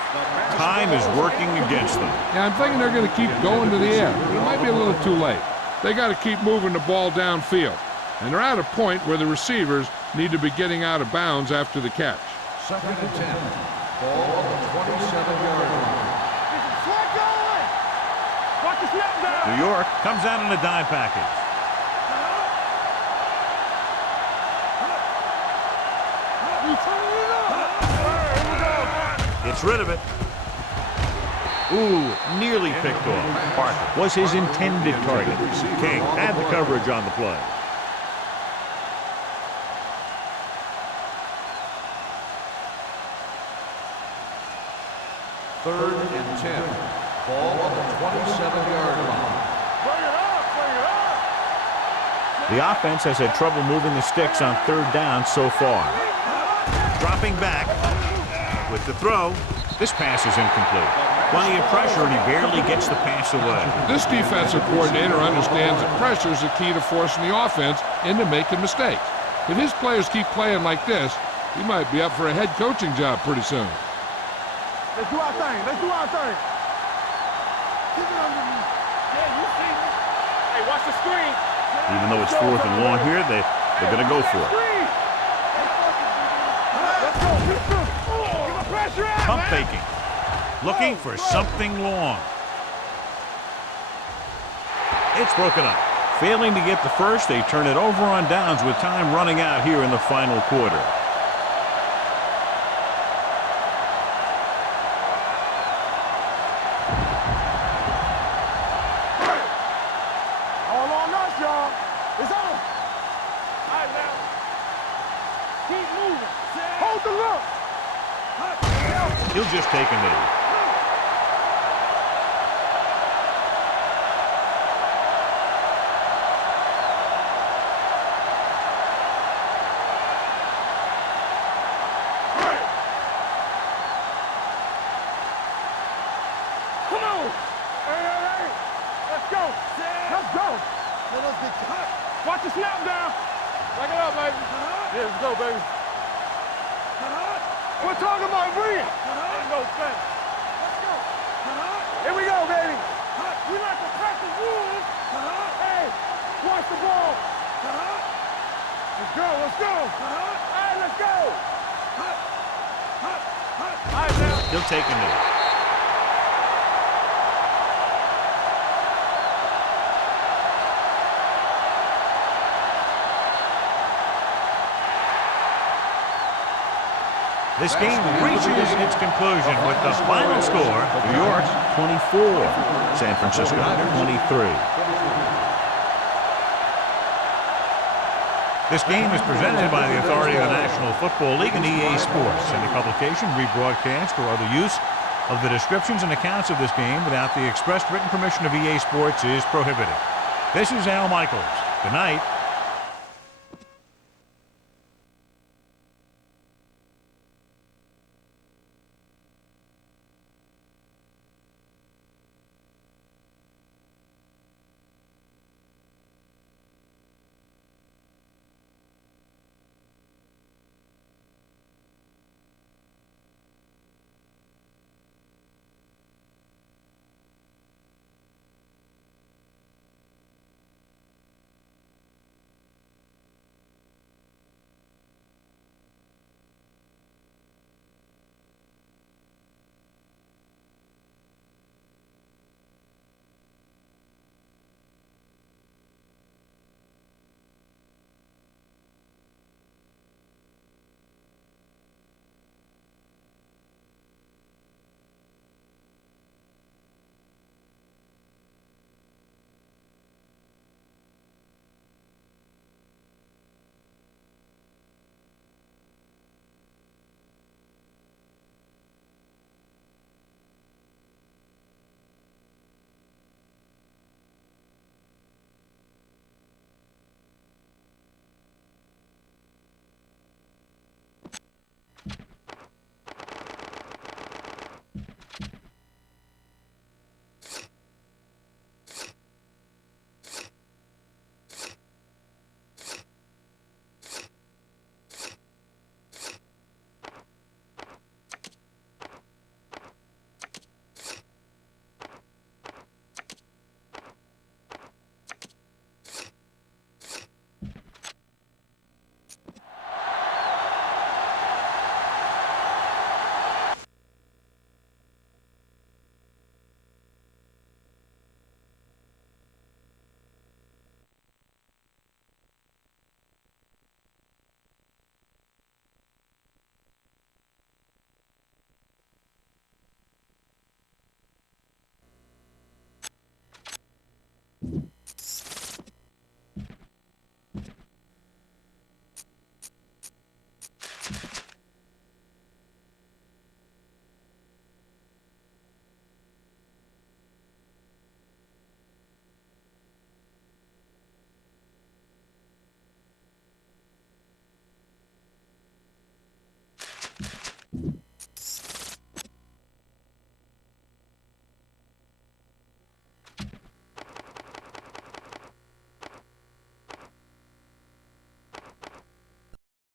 Time is working against them. Yeah, I'm thinking they're going to keep going to the air. It might be a little too late. They got to keep moving the ball downfield. And they're at a point where the receivers need to be getting out of bounds after the catch. 2nd and 10. Ball on the 27-yard line. Slide going. Watch the snap down. New York comes out in a dime package. You turning it up. Here we go. Gets rid of it. Ooh, nearly picked off. Parker was his intended target. King had the coverage on the play. Third and 10. Ball on the 27-yard line. Bring it up, bring it up. The offense has had trouble moving the sticks on third down so far. Dropping back with the throw. This pass is incomplete. Plenty of pressure, and he barely gets the pass away. This defensive coordinator understands that pressure is the key to forcing the offense into making mistakes. If his players keep playing like this, he might be up for a head coaching job pretty soon. Let's do our thing. Let's do our thing. Keep it under me. Yeah, you see me. Hey, watch the screen. Even though it's 4th and long here, they're going to go for it. Let's go. Get the pressure out. Pump faking. Looking for something long. It's broken up. Failing to get the first, they turn it over on downs with time running out here in the final quarter. All on us, y'all. It's on. All right, now. Keep moving. Hold the look. He'll just take a knee. Come on. Hey. Let's go. Let's go. Watch the snap down. Back it up, baby. Yeah, let's go, baby. We're talking about bring it. Let's go, Spence. Let's go. Here we go, baby. We like to practice rules. Hey, watch the ball. Let's go, let's go. All right, let's go. All right, now. He'll take a knee. This game reaches its conclusion with the final score, New York 24, San Francisco 23. This game is presented by the authority of the National Football League and EA Sports. Any publication, rebroadcast, or other use of the descriptions and accounts of this game without the expressed written permission of EA Sports is prohibited. This is Al Michaels. Good night.